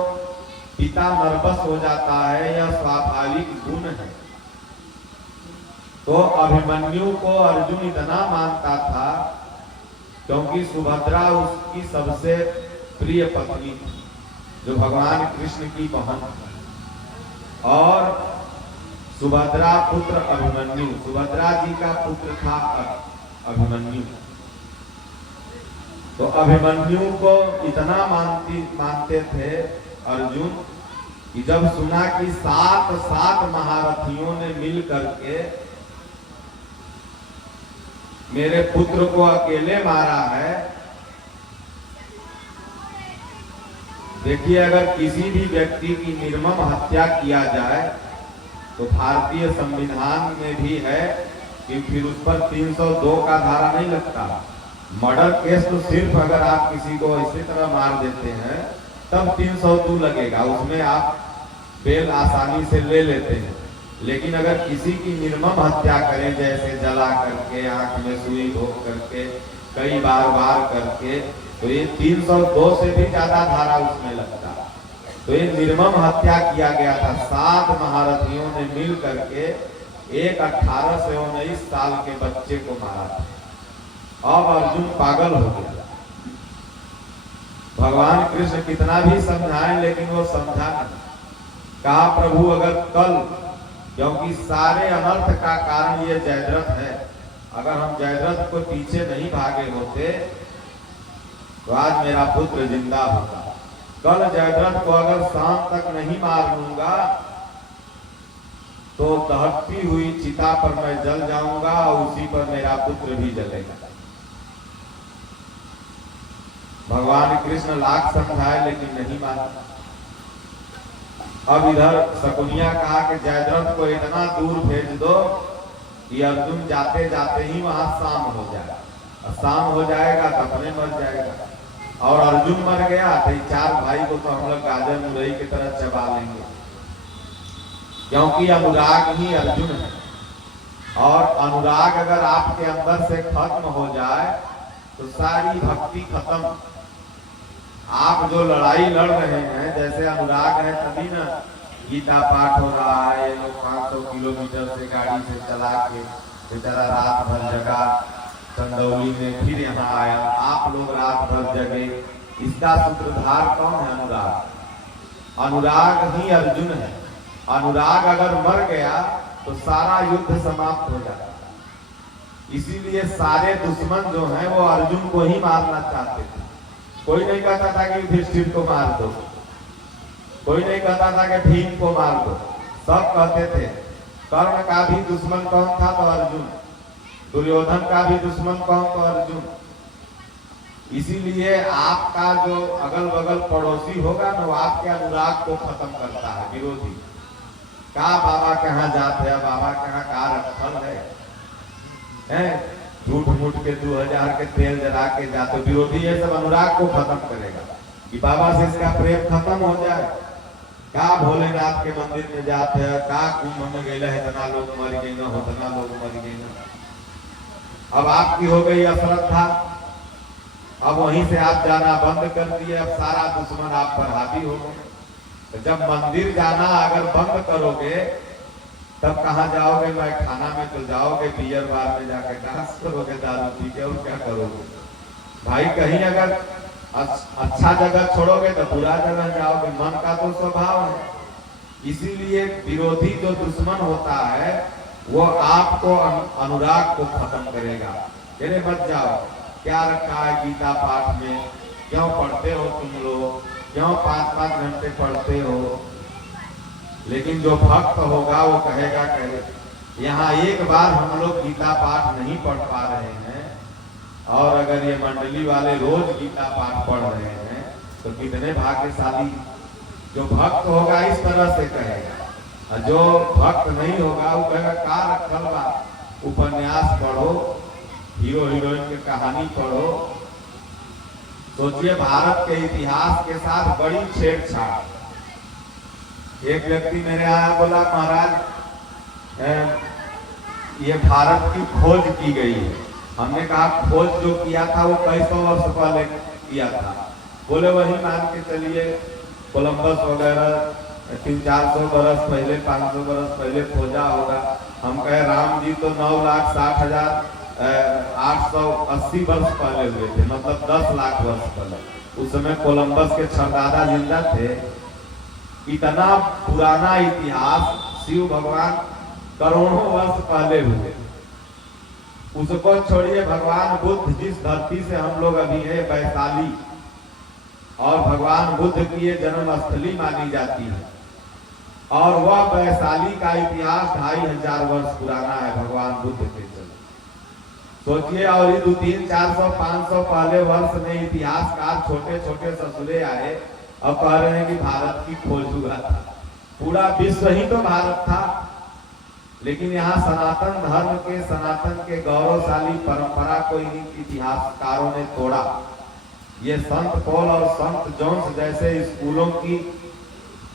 पिता नर्वस हो जाता है, यह स्वाभाविक गुण है। तो अभिमन्यु को अर्जुन इतना मानता था क्योंकि सुभद्रा उसकी सबसे प्रिय पत्नी थी, जो भगवान कृष्ण की बहन थी। और सुभद्रा पुत्र अभिमन्यु, सुभद्रा जी का पुत्र था अभिमन्यु। तो अभिमन्यु को इतना मानते थे अर्जुन कि जब सुना कि 7 महारथियों ने मिल करके मेरे पुत्र को अकेले मारा है। देखिए, अगर किसी भी व्यक्ति की निर्मम हत्या किया जाए तो भारतीय संविधान में भी है कि फिर उस पर 302 का धारा नहीं लगता। मर्डर केस तो सिर्फ अगर आप किसी को इसी तरह मार देते हैं तब 302 लगेगा, उसमें आप बेल आसानी से ले लेते हैं। लेकिन अगर किसी की निर्मम हत्या करें, जैसे जला करके, आंख में सुई भोग करके, कई बार करके, तो ये 302 से भी ज्यादा धारा उसमें लगता। तो ये निर्मम हत्या किया गया था। 7 महारथियों ने मिल करके एक 18 से 19 साल के बच्चे को मारा था। अब अर्जुन पागल हो गया। भगवान कृष्ण कितना भी समझाएं लेकिन वो समझा नहीं। कहा, प्रभु अगर कल, क्योंकि सारे अनर्थ का कारण ये जयद्रथ है, अगर हम जयद्रथ को पीछे नहीं भागे होते तो आज मेरा पुत्र जिंदा होता। कल जयद्रथ को अगर शाम तक नहीं मार लूंगा तो दहकती हुई चिता पर मैं जल जाऊंगा और उसी पर मेरा पुत्र भी जलेगा। भगवान कृष्ण लाख समझाए लेकिन नहीं माना। अब इधर शकुनिया कहा कि जयद्रथ को इतना दूर भेज दो कि अर्जुन जाते जाते ही वहां शाम हो जाए, और शाम हो जाएगा तो अपने मर जाएगा। और अर्जुन मर गया तो 4 भाई को तो हम लोग गाजर मुरई की तरह चबा लेंगे, क्योंकि अनुराग ही अर्जुन है। और अनुराग अगर आपके अंदर से खत्म हो जाए तो सारी भक्ति खत्म। आप जो लड़ाई लड़ रहे हैं, जैसे अनुराग है तभी ना गीता पाठ हो रहा है। ये लोग 500 किलोमीटर से गाड़ी से चला के बेचारा रात भर जगा, चंदौली में फिर यहाँ आया। आप लोग रात भर जगे। इसका सूत्रधार कौन है? अनुराग। अनुराग ही अर्जुन है। अनुराग अगर मर गया तो सारा युद्ध समाप्त हो जाता। इसीलिए सारे दुश्मन जो हैं वो अर्जुन को ही मारना चाहते थे। कोई नहीं कहता था कि युधिष्ठिर को मार दो, कोई नहीं कहता था कि भीम को मार दो। सब कहते थे। कर्ण का भी दुश्मन कौन था? तो अर्जुन। दुर्योधन का भी दुश्मन कौन? तो अर्जुन। इसीलिए आपका जो अगल बगल पड़ोसी होगा ना, वो आपके अनुराग को खत्म करता है, विरोधी। का बाबा कहाँ जाते हैं, बाबा कहाँ का रखल है, झूठ मूठ के 2000 के तेल जला के जाते। विरोधी ये सब अनुराग को खत्म करेगा कि बाबा से इसका प्रेम खत्म हो जाए। का भोलेनाथ के मंदिर में जाते हैं, का कुंभ में गए, इतना लोग मर गए ना, उतना लोग मर गए ना। अब आपकी हो गई अश्रद्धा, अब वहीं से आप जाना बंद कर दिए। अब सारा दुश्मन आप पर हावी हो गए। तो जब मंदिर जाना अगर बंद करोगे तब कहाँ जाओगे? मैं खाना में तो जाओगे, बियर बार में जाके डांस करोगे, दारू पी के, और क्या करोगे भाई? कहीं अगर अच्छा जगह छोड़ोगे तो बुरा जगह जाओगे। मन का तो स्वभाव है। इसीलिए विरोधी जो दुश्मन होता है वो आपको अनुराग को खत्म करेगा। अरे मत जाओ, क्या रखा है गीता पाठ में? क्यों पढ़ते हो तुम लोग? क्यों 5-5 घंटे पढ़ते हो? लेकिन जो भक्त होगा वो कहेगा कि यहाँ एक बार हम लोग गीता पाठ नहीं पढ़ पा रहे हैं, और अगर ये मंडली वाले रोज गीता पाठ पढ़ रहे हैं तो कितने भाग्यशाली। जो भक्त होगा इस तरह से कहेगा, और जो भक्त नहीं होगा वो कहेगा का रखल बा, उपन्यास पढ़ो, हीरो हीरोइन की कहानी पढ़ो। सोचिए, भारत के इतिहास के साथ बड़ी छेड़छाड़। एक व्यक्ति मेरे यहाँ बोला, महाराज ये भारत की खोज की गई है। हमने कहा खोज जो किया था वो कई सौ वर्ष पहले किया था। बोले वही मान के चलिए कोलंबस वगैरह 300-400 बरस पहले 500 बरस पहले खोजा होगा। हम कहे राम जी तो 9,60,880 वर्ष पहले हुए थे, मतलब 10 लाख वर्ष पहले। उस समय कोलंबस के छरदादा जिंदा थे। इतना पुराना इतिहास शिव भगवान करोड़ों वर्ष पहले हुए। उसको छोड़िए, भगवान बुद्ध जिस धरती से हम लोग अभी है वैशाली, और भगवान बुद्ध की ये जन्मस्थली मानी जाती है, और वह वैशाली का इतिहास 2500 वर्ष पुराना है भगवान बुद्ध के चलते। सोचिए, और ये 200, 400, 500 पहले वर्ष में इतिहासकार छोटे छोटे ससुरे आए और कह रहे हैं कि भारत की खोज हुआ था। पूरा विश्व ही तो भारत था, लेकिन यहाँ सनातन धर्म के, सनातन के गौरवशाली परंपरा को इन इतिहासकारों ने तोड़ा। ये संत पॉल और संत जॉन्स जैसे स्कूलों की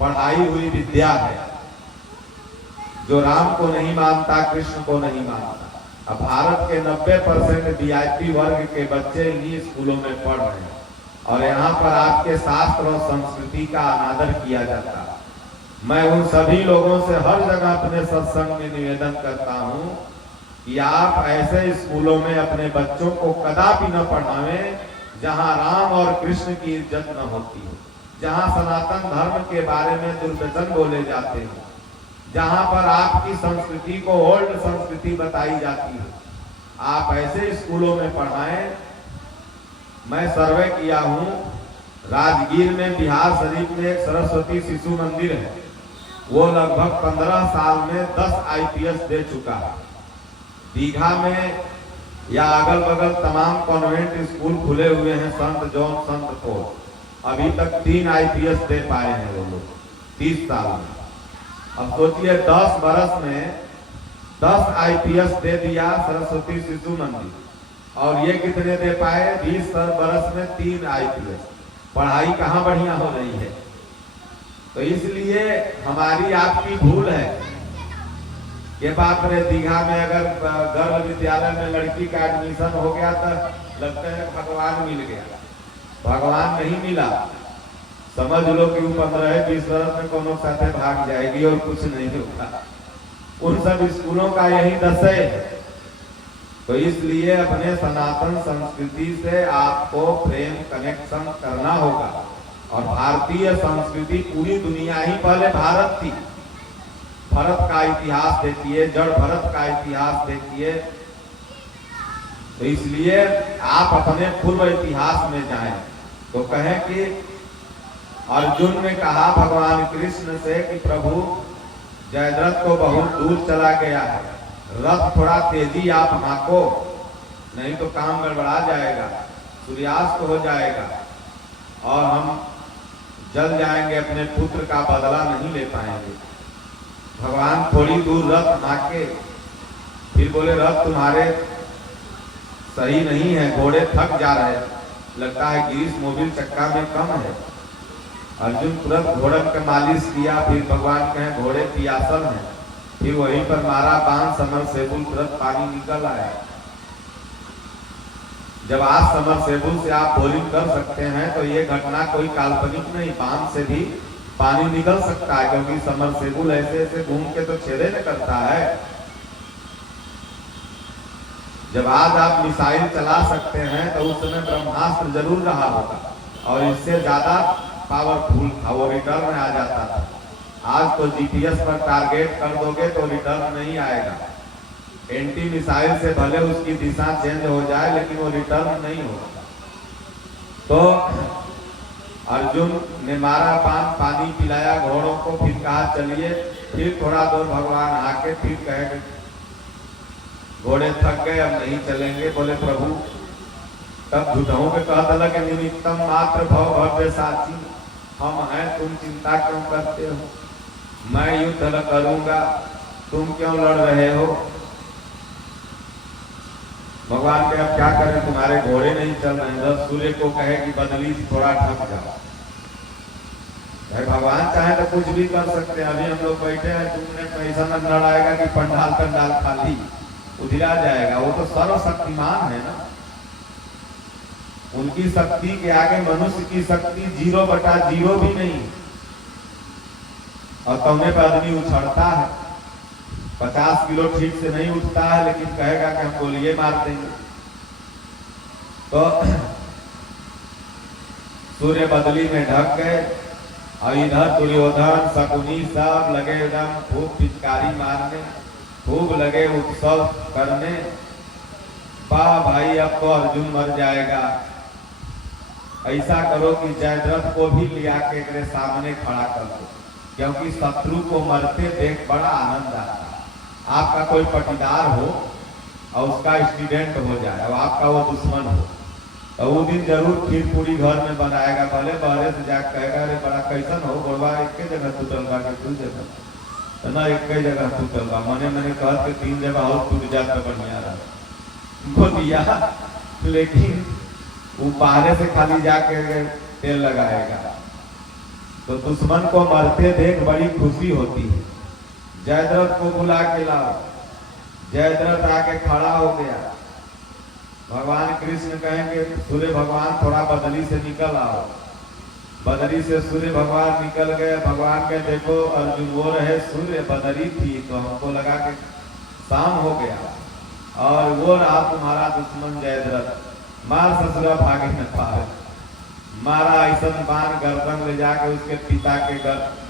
पढ़ाई हुई विद्या है, जो राम को नहीं मानता, कृष्ण को नहीं मानता। अब भारत के 90% वीआईपी वर्ग के बच्चे इन्हीं स्कूलों में पढ़ रहे हैं, और यहाँ पर आपके शास्त्र और संस्कृति का अनादर किया जाता है। मैं उन सभी लोगों से हर जगह अपने सत्संग में निवेदन करता हूँ कि आप ऐसे स्कूलों में अपने बच्चों को कदापि न पढ़ावें जहाँ राम और कृष्ण की इज्जत न होती हो, जहाँ सनातन धर्म के बारे में दुर्वचन बोले जाते हैं, जहाँ पर आपकी संस्कृति को ओल्ड संस्कृति बताई जाती है। आप ऐसे स्कूलों में पढ़ाएं। मैं सर्वे किया हूँ, राजगीर में बिहार शरीफ में एक सरस्वती शिशु मंदिर है, वो लगभग 15 साल में 10 आईपीएस दे चुका है। दीघा में या अगल बगल तमाम कॉन्वेंट स्कूल खुले हुए हैं, संत जॉन, संत पॉल, अभी तक 3 आईपीएस दे पाए हैं वो लोग 30 साल में। अब सोचिए 10 बरस में 10 आईपीएस दे दिया सरस्वती शिशु मंदिर, और ये कितने दे पाए? 20 बरस में 3 आईपीएस। पढ़ाई कहाँ बढ़िया हो रही है? तो इसलिए हमारी आपकी भूल है कि बाप रे, दीघा में अगर गर्भ विद्यालय में लड़की का एडमिशन हो गया तो लगता है भगवान मिल गया। भगवान नहीं मिला। समझ लो कि 15-20 वर्ष में कोनो साथे भाग जाएगी और कुछ नहीं होगा। उन सब स्कूलों का यही दशा है। तो इसलिए अपने सनातन संस्कृति से आपको प्रेम कनेक्शन करना होगा। और भारतीय संस्कृति पूरी दुनिया ही पहले भारत थी। भरत का इतिहास देखिए, जड़ भरत का इतिहास देखिए। तो इसलिए आप अपने पूर्व इतिहास में जाएं। तो कहें कि अर्जुन ने कहा भगवान कृष्ण से कि प्रभु, जयद्रथ को बहुत दूर चला गया है, रथ थोड़ा तेजी आप हाँको, नहीं तो काम गड़बड़ा जाएगा, सूर्यास्त हो जाएगा और हम जल जाएंगे, अपने पुत्र का बदला नहीं ले पाएंगे। भगवान थोड़ी दूर रथ हाँके, फिर बोले रथ तुम्हारे सही नहीं है, घोड़े थक जा रहे, लगता है ग्रीस मोबिल चक्का में कम है। अर्जुन तुरंत घोड़न का मालिश किया, फिर भगवान कहे घोड़े पियासल हैं, फिर वहीं पर मारा बाण, समर सेबुल, तुरंत पानी निकल आया। जब आज समर सेबुल से आप बोलिंग कर सकते हैं तो ये घटना कोई काल्पनिक नहीं, बांध से भी पानी निकल सकता है, क्योंकि समर सेबुल ऐसे ऐसे घूम के तो छेड़े न करता है। जब आज आप मिसाइल चला सकते हैं तो उस समय ब्रह्मास्त्र जरूर रहा होगा और इससे ज्यादा पावरफुल था, वो रिटर्न में आ जाता था। आज तो जीपीएस पर टारगेट कर दोगे तो रिटर्न नहीं आएगा। एंटी मिसाइल से भले उसकी दिशा चेंज हो जाए लेकिन वो रिटर्न नहीं होगा। तो अर्जुन ने मारा बाण, पानी पिलाया घोड़ों को, फिर कहा चलिए, फिर थोड़ा दूर भगवान आके फिर कहे घोड़े थक गए, अब नहीं चलेंगे। बोले प्रभु, तब झूठों पे कह दल के निमित्तम मात्र भव भव्य साची, हम हैं, तुम चिंता क्यों करते हो, मैं युद्ध करूंगा, तुम क्यों लड़ रहे हो। भगवान के अब क्या करें, तुम्हारे घोड़े नहीं चल रहे हैं। सूर्य को कहे कि बदली थोड़ा ढक जाओ। भाई भगवान चाहे तो कुछ भी कर सकते हैं। अभी हम लोग बैठे हैं, तुमने पैसा न लड़ाएगा कि पंडाल पंडाल खाली, उधिरा जाएगा। वो तो सर्वशक्तिमान है ना, उनकी शक्ति के आगे मनुष्य की शक्ति 0/0 भी नहीं। और कौने पर आदमी उछड़ता है, 50 किलो ठीक से नहीं उठता है, लेकिन कहेगा कि हम गोलियां मार देंगे। तो सूर्य बदली में ढक गए और इधर दुर्योधन शकुनी सब लगे एकदम खूब पिचकारी मारने, खूब लगे उत्सव करने। वाह भाई अब तो अर्जुन मर जाएगा, ऐसा करो कि जयद्रथ को भी लिया के मेरे सामने खड़ा कर दो, क्योंकि शत्रु को मरते देख बड़ा आनंद आता है। आपका कोई पटीदार हो और उसका एक्सीडेंट हो जाए और आपका वो दुश्मन हो, तो वो दिन जरूर खीर पूरी घर में बनाएगा, भले बहरे से जाकर कहेगा अरे बड़ा कैसन हो गोड़वा, एक जगह टूटल बा कि 2 जगह, तो ना एक जगह टूटल बा, मैंने कहा कि 3 जगह और टूट जाता बढ़िया रहा बोलिया। लेकिन वो बाहरे से खाली जाके तेल लगाएगा। तो दुश्मन को मरते देख बड़ी खुशी होती है। जयद्रथ को बुला के लाओ, जयद्रथ आके खड़ा हो गया। भगवान कृष्ण कहेंगे सूर्य भगवान थोड़ा बदली से निकल आओ, बदली से सूर्य भगवान निकल गए। भगवान के देखो अर्जुन वो रहे सूर्य, बदली थी तो हमको लगा कि शाम हो गया, और वो रहा तुम्हारा दुश्मन जयद्रथ, मार ससुरा भागे न पाए। मारा ऐसा बाण गर्दन ले जाके उसके पिता के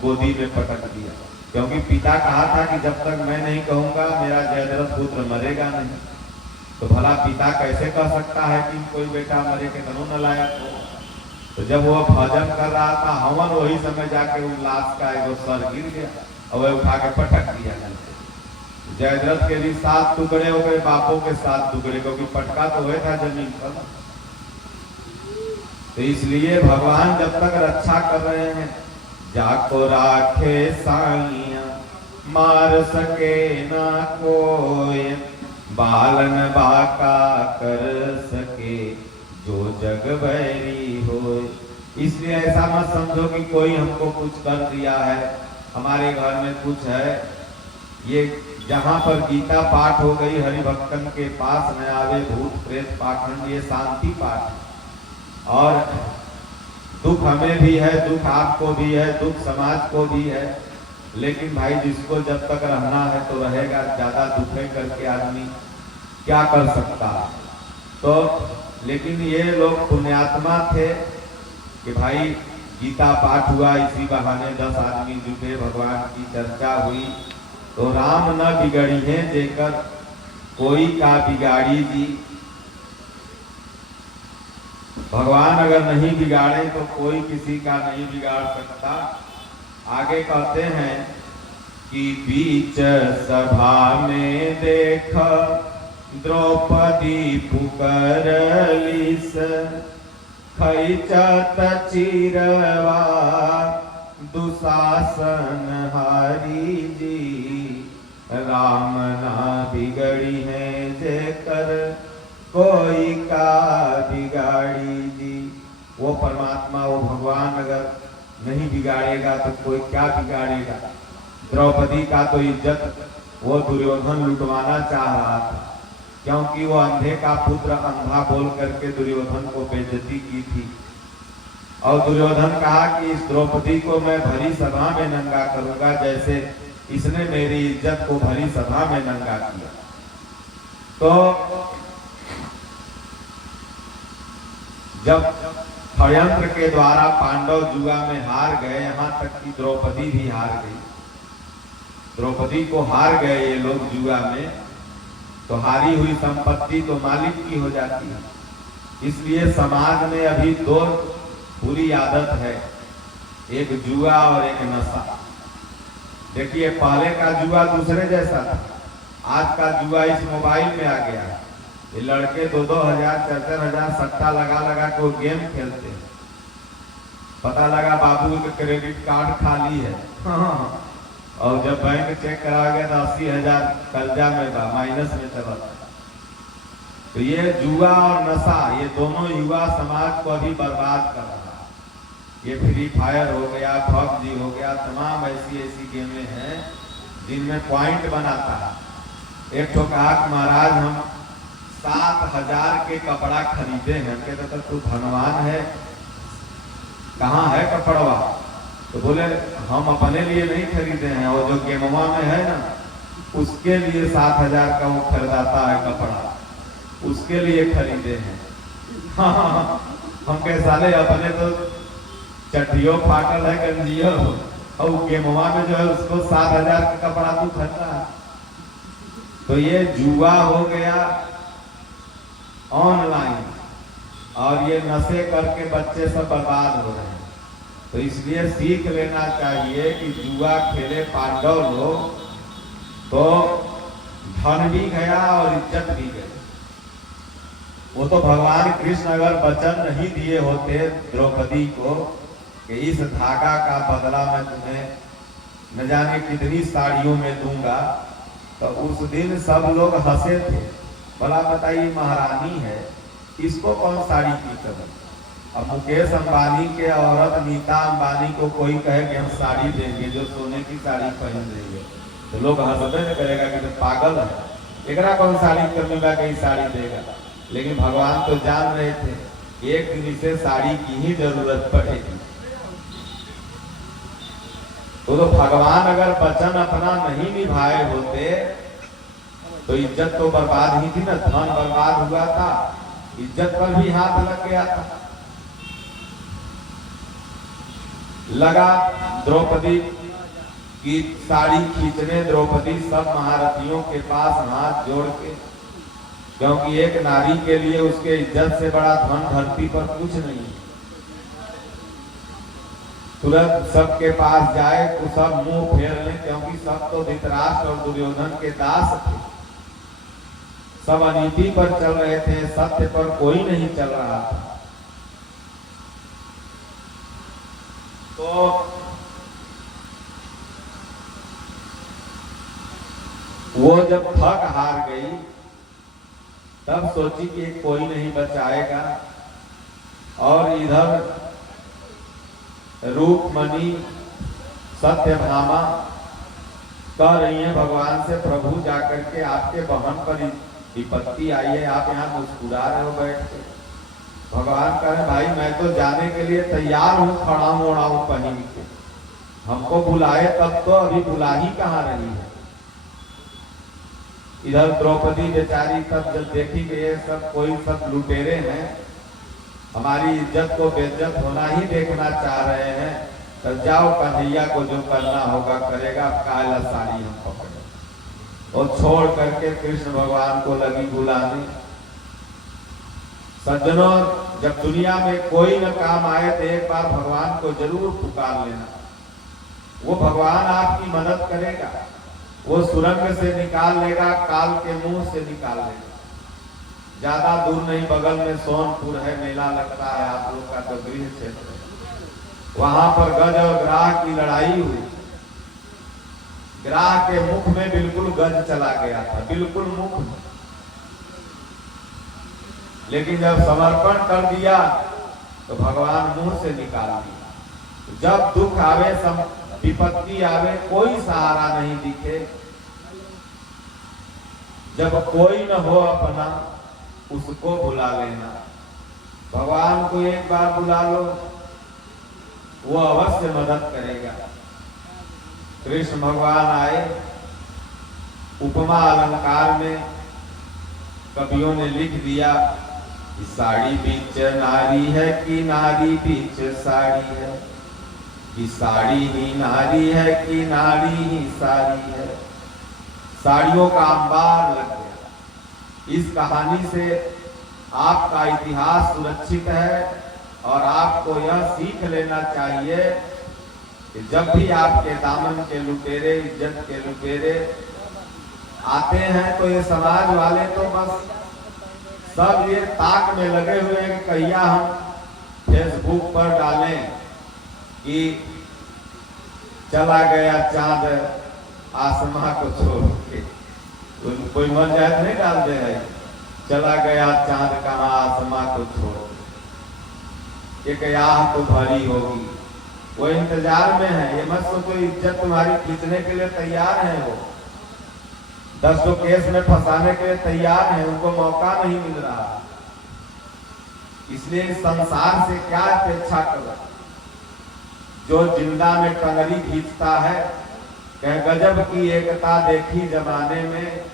गोदी में पटक दिया, क्योंकि पिता कहा था कि जब तक मैं नहीं कहूंगा मेरा जयद्रथ पुत्र मरेगा नहीं। तो भला पिता कैसे कह सकता है कि कोई बेटा मरे के तनु न लायक हो। तो जब वो भजन कर रहा था हवन, वही समय जाके उस लाश का एक सर गिर गया और वह उठा के पटक दिया। जयद्रथ के भी 7 टुकड़े हो गए, बापों के 7 टुकड़े, क्योंकि पटका तो हुआ था जमीन पर। तो इसलिए भगवान जब तक रक्षा कर रहे हैं, जाको राखे साइया मार सके ना कोई, बालन बाका कर सके जो जग बैरी हो। इसलिए ऐसा मत समझो कि कोई हमको कुछ कर दिया है, हमारे घर में कुछ है। ये जहाँ पर गीता पाठ हो गई, हरिभक्तन के पास न आवे भूत प्रेत पाखंड, ये शांति पाठ है। और दुख हमें भी है, दुख आपको भी है, दुख समाज को भी है, लेकिन भाई जिसको जब तक रहना है तो रहेगा। ज्यादा दुखे करके आदमी क्या कर सकता है। तो लेकिन ये लोग पुण्यात्मा थे कि भाई गीता पाठ हुआ, इसी बहाने 10 आदमी जुटे, भगवान की चर्चा हुई। तो राम न बिगड़ी है देकर कोई का बिगाड़ी जी। भगवान अगर नहीं बिगाड़े तो कोई किसी का नहीं बिगाड़ सकता। आगे कहते हैं कि बीच सभा में देख द्रौपदी पुकारलिस, खैचत चिरवा दुशासन हारी जी। राम ना बिगड़ी है जेकर कोई का बिगाड़ी जी। वो परमात्मा, वो भगवान अगर नहीं बिगाड़ेगा तो कोई क्या बिगाड़ेगा। द्रौपदी का तो इज्जत वो दुर्योधन लुटवाना चाह रहा था, क्योंकि वो अंधे का पुत्र अंधा बोल करके दुर्योधन को बेइज्जती की थी। और दुर्योधन कहा कि इस द्रौपदी को मैं भरी सभा में नंगा करूंगा, जैसे इसने मेरी इज्जत को भरी सभा में नंगा किया। तो जब षड्यंत्र के द्वारा पांडव जुआ में हार गए, यहाँ तक कि द्रौपदी भी हार गई। द्रौपदी को हार गए ये लोग जुआ में, तो हारी हुई संपत्ति तो मालिक की हो जाती है। इसलिए समाज में अभी 2 बुरी आदत है, एक जुआ और एक नशा। देखिए पहले का जुआ दूसरे जैसा था, आज का जुआ इस मोबाइल में आ गया है। ये लड़के 2-2 हजार 4-4 हजार सट्टा लगा लगा के वो गेम खेलते हैं। पता लगा बाबू का क्रेडिट कार्ड खाली है और जब बैंक चेक करा गया तो 80 हजार कर्जा में था, माइनस में चला था। तो ये जुआ और नशा, ये दोनों युवा समाज को अभी बर्बाद कर रहा है। ये फ्री फायर हो गया, पबजी हो गया, तमाम ऐसी ऐसी गेमें हैं जिनमें पॉइंट बनाता है। एक तो कहा कि महाराज हम 7,000 के कपड़ा खरीदे हैं। कहते तो तू धनवान है, कहाँ है कपड़वा? तो बोले हम अपने लिए नहीं खरीदे हैं, और जो गेमवा में है ना उसके लिए 7,000 का वो खरीदाता है कपड़ा, उसके लिए खरीदे हैं। हाँ, हम कह साले अपने तो चटियो फाटल है गंजियो, और गेमवा में जो है उसको 7,000 का कपड़ा तू खरीदा है। तो ये जुआ हो गया ऑनलाइन, और ये नशे करके बच्चे सब बर्बाद हो रहे हैं। तो इसलिए सीख लेना चाहिए कि जुआ खेले पांडव लोग तो धन भी गया और इज्जत भी गई। वो तो भगवान कृष्ण अगर वचन नहीं दिए होते द्रौपदी को कि इस धागा का बदला मैं तुम्हें न जाने कितनी साड़ियों में दूंगा, तो उस दिन सब लोग हंसे थे। भला बताइए, महारानी है, इसको कौन साड़ी की कदर? अब मुकेश अंबानी के औरत नीता अंबानी को कोई कहे कि हम साड़ी देंगे, जो सोने की साड़ी पहन देंगे, तो लोग हंसबे न करेगा कि तो पागल है, एकरा कौन साड़ी करने कहीं साड़ी देगा। लेकिन भगवान तो जान रहे थे एक दिन इसे साड़ी की ही जरूरत पड़ेगी। तो भगवान अगर वचन अपना नहीं निभाए होते तो इज्जत तो बर्बाद ही थी ना, धन बर्बाद हुआ था, इज्जत पर भी हाथ लग गया था। लगा द्रौपदी की साड़ी खींचने, द्रौपदी सब महारथियों के पास हाथ जोड़ के, क्योंकि एक नारी के लिए उसके इज्जत से बड़ा धन धरती पर कुछ नहीं है। तुरंत सबके पास जाए तो सब मुंह फेर लें, क्योंकि सब तो धृतराष्ट्र और दुर्योधन के दास थे, सब अनीति पर चल रहे थे, सत्य पर कोई नहीं चल रहा था। तो वो जब थक हार गई तब सोची कि कोई नहीं बचाएगा, और इधर रूपमणि सत्यभामा कह रही है भगवान से, प्रभु जाकर के आपके बहन पर विपत्ति आई है, आप यहाँ मुस्कुरा रहे हो बैठ के। भगवान कह रहे भाई मैं तो जाने के लिए तैयार हूँ, खड़ा हूँ ओढ़ा हूँ पहन के, हमको बुलाए तब तो, अभी बुला ही कहाँ रही है। इधर द्रौपदी बेचारी तब जब देखी कि ये सब कोई सब लुटेरे हैं, हमारी इज्जत को बेइज्जत होना ही देखना चाह रहे हैं, तो जाओ कन्हैया को जो करना होगा करेगा, काला साड़ी हम पकड़े। और छोड़ करके कृष्ण भगवान को लगी बुलाने। सज्जनों, जब दुनिया में कोई न काम आए तो एक बार भगवान को जरूर पुकार लेना, वो भगवान आपकी मदद करेगा, वो सुरंग से निकाल लेगा, काल के मुंह से निकाल लेगा। ज्यादा दूर नहीं, बगल में सोनपुर है, मेला लगता है, आप लोग का तो गृह क्षेत्र, वहां पर गज और ग्राह की लड़ाई हुई। ग्राह के मुख में बिल्कुल गज चला गया था, बिल्कुल मुख में। लेकिन जब समर्पण कर दिया तो भगवान मुंह से निकाल दिया। जब दुख आवे, विपत्ति आवे, कोई सहारा नहीं दिखे, जब कोई न हो अपना, उसको बुला लेना। भगवान को एक बार बुला लो, वो अवश्य मदद करेगा। कृष्ण भगवान आए, उपमा अलंकार में कवियों ने लिख दिया कि साड़ी बीच नारी है कि नारी बीच साड़ी है, कि साड़ी ही नारी है कि नारी ही साड़ी है। साड़ियों का अंबार लग गया। इस कहानी से आपका इतिहास सुरक्षित है, और आपको यह सीख लेना चाहिए कि जब भी आपके दामन के लुटेरे, इज्जत के लुटेरे आते हैं, तो ये समाज वाले तो बस सब ये ताक में लगे हुए हैं कि कहिया हम फेसबुक पर डालें कि चला गया चांद आसमां को छोड़ के। कोई मन जाए नहीं डाल दे रहे, चला गया चांद कहाँ आसमां को छोड़, एक आह तो भरी होगी। वो इंतजार में है, ये मत सोचो इज्जत तुम्हारी खींचने के लिए तैयार है। वो 10 तो केस में फंसाने के लिए तैयार हैं, उनको मौका नहीं मिल रहा। इसलिए इस संसार से क्या अपेक्षा करो। जो जिंदा में टंगरी खींचता है, कह गजब की एकता देखी जमाने में,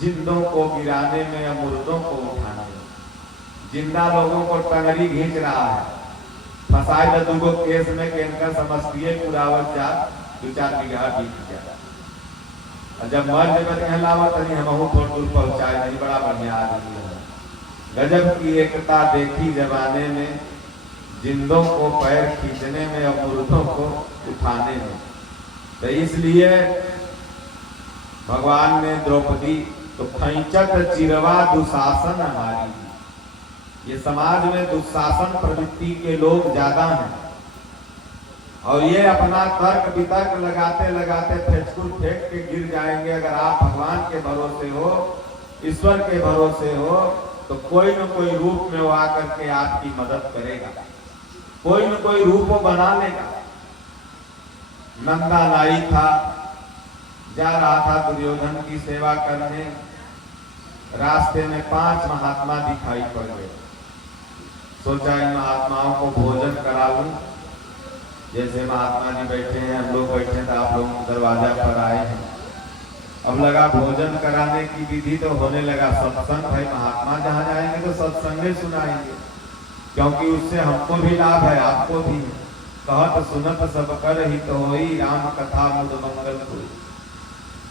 जिंदों को गिराने में या मुर्दों को उठाने में। जिंदा लोगों को टंगरी खींच रहा है, फंसाए न दूगो केस में के इनका समझती है पुरावत जा 2-4 बीघा बीत जाए। और जब मर जब कहलावत नहीं हम थोड़ा दूर पहुंचाए नहीं, बड़ा बढ़िया आदमी है। गजब की एकता देखी जमाने में, जिंदों को पैर खींचने में और मुर्दों को उठाने में। तो इसलिए भगवान ने द्रौपदी तो खैंचत चिरवा दुशासन हमारी। ये समाज में दुशासन प्रवृत्ति के लोग ज्यादा हैं और ये अपना तर्क वितर्क लगाते लगाते फेंचकुल फेंक के गिर जाएंगे। अगर आप भगवान के भरोसे हो, ईश्वर के भरोसे हो, तो कोई न कोई रूप में वो आकर के आपकी मदद करेगा, कोई न कोई रूप वो बना लेगा। नंदा नाई था, जा रहा था दुर्योधन की सेवा करने, रास्ते में 5 महात्मा दिखाई पड़ गए। सोचा इन महात्माओं को भोजन करा लूं। जैसे महात्मा जी बैठे हैं, हम लोग बैठे हैं, तो आप लोग दरवाजा पर आए हैं। अब लगा भोजन कराने की विधि तो होने लगा, सत्संग है, महात्मा जहाँ जाएंगे तो सत्संग सुनाएंगे, क्योंकि उससे हमको भी लाभ है, आपको भी। कहत सुनत सब कर ही तो होई, राम कथा मुद मंगल कोई।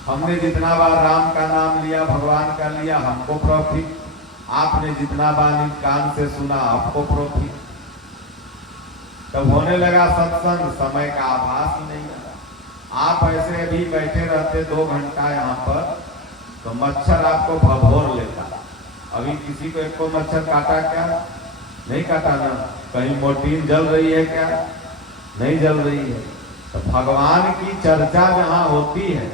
हमने जितना बार राम का नाम लिया, भगवान का लिया, हमको प्रॉफिट। आपने जितना बार कान से सुना, आपको प्रॉफिट। तब होने लगा सत्संग, समय का आभास ही नहीं लगा। आप ऐसे अभी बैठे रहते 2 घंटा यहाँ पर, तो मच्छर आपको भभोर लेता। अभी किसी को एक को मच्छर काटा क्या? नहीं काटा ना। कहीं मोटीन जल रही है क्या? नहीं जल रही है। तो भगवान की चर्चा जहाँ होती है,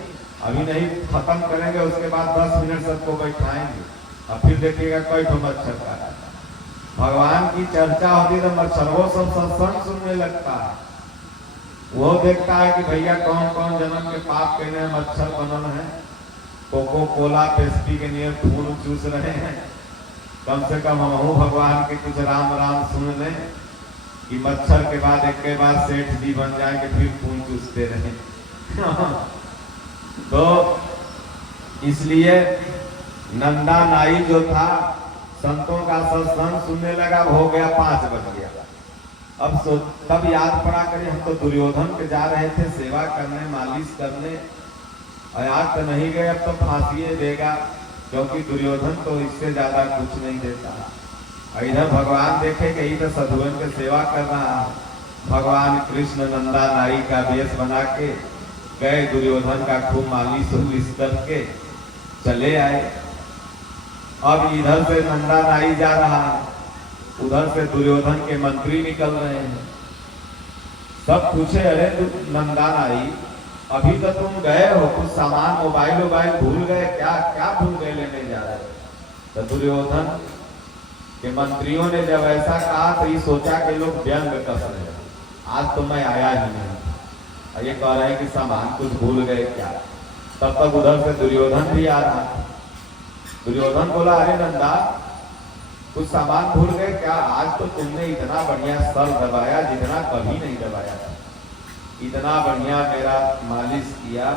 अभी नहीं खत्म करेंगे, उसके बाद 10 मिनट सबको बैठाएंगे, अब फिर देखिएगा कोई तो मच्छर काटा। भगवान की चर्चा होती तो मच्छर वो सब सत्संग सुनने लगता है। वो देखता है कि भैया कौन कौन जन्म के पाप कहने मच्छर बनल है, कोको कोला पेस्ट्री के लिए खून चूस रहे हैं। कम से कम हम भगवान के कुछ राम राम सुन लें कि मच्छर के बाद एक के बाद सेठ जी बन जाएंगे, फिर खून चूसते रहे। तो इसलिए नंदा नाई जो था, संतों का सत्संग सुनने लगा, हो गया 5 बज गया। अब तब याद पड़ा करें, हम तो दुर्योधन के जा रहे थे सेवा करने, मालिश करने, और आज तो नहीं गए, अब तो फांसी देगा, क्योंकि दुर्योधन तो इससे ज्यादा कुछ नहीं देता। और इधर भगवान देखे कि तो साधुओं की सेवा कर रहा है। भगवान कृष्ण नंदा नाई का वेश बना के गए, दुर्योधन का खूब मालिश उलिश करके चले आए। अब इधर से नंदा नाई जा रहा है, उधर से दुर्योधन के मंत्री निकल रहे हैं। सब पूछे, अरे नंदा नाई अभी तो तुम गए हो, कुछ सामान मोबाइल भूल गए क्या? क्या भूल गए लेने जा रहे? तो दुर्योधन के मंत्रियों ने जब ऐसा कहा तो ये सोचा कि लोग व्यंग कस रहे हैं, आज तो मैं आया ही नहीं। और ये कह रहे हैं कि सामान कुछ भूल गए क्या? तब तक उधर से दुर्योधन भी आ रहा था। दुर्योधन बोला, अरे नंदा कुछ सामान भूल गए क्या? आज तो तुमने इतना बढ़िया सर दबाया जितना कभी नहीं दबाया था, इतना बढ़िया मेरा मालिश किया,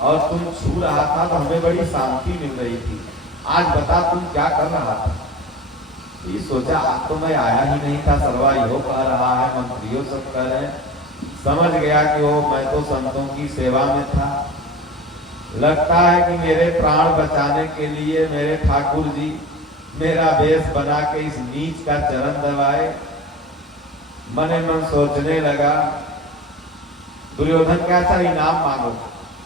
और तुम छू रहा था तो हमें बड़ी शांति मिल रही थी। आज बता तुम क्या कर रहा था? ये सोचा, आज तो मैं आया ही नहीं था, सर्वा यो कह रहा है, मंत्रियों सब कह रहे हैं। समझ गया कि वो मैं तो संतों की सेवा में था। लगता है कि मेरे प्राण बचाने के लिए मेरे ठाकुर जी मेरा वेश बना के इस नीच का चरण दबाए। मने मन सोचने लगा, दुर्योधन का अच्छा इनाम मांगो।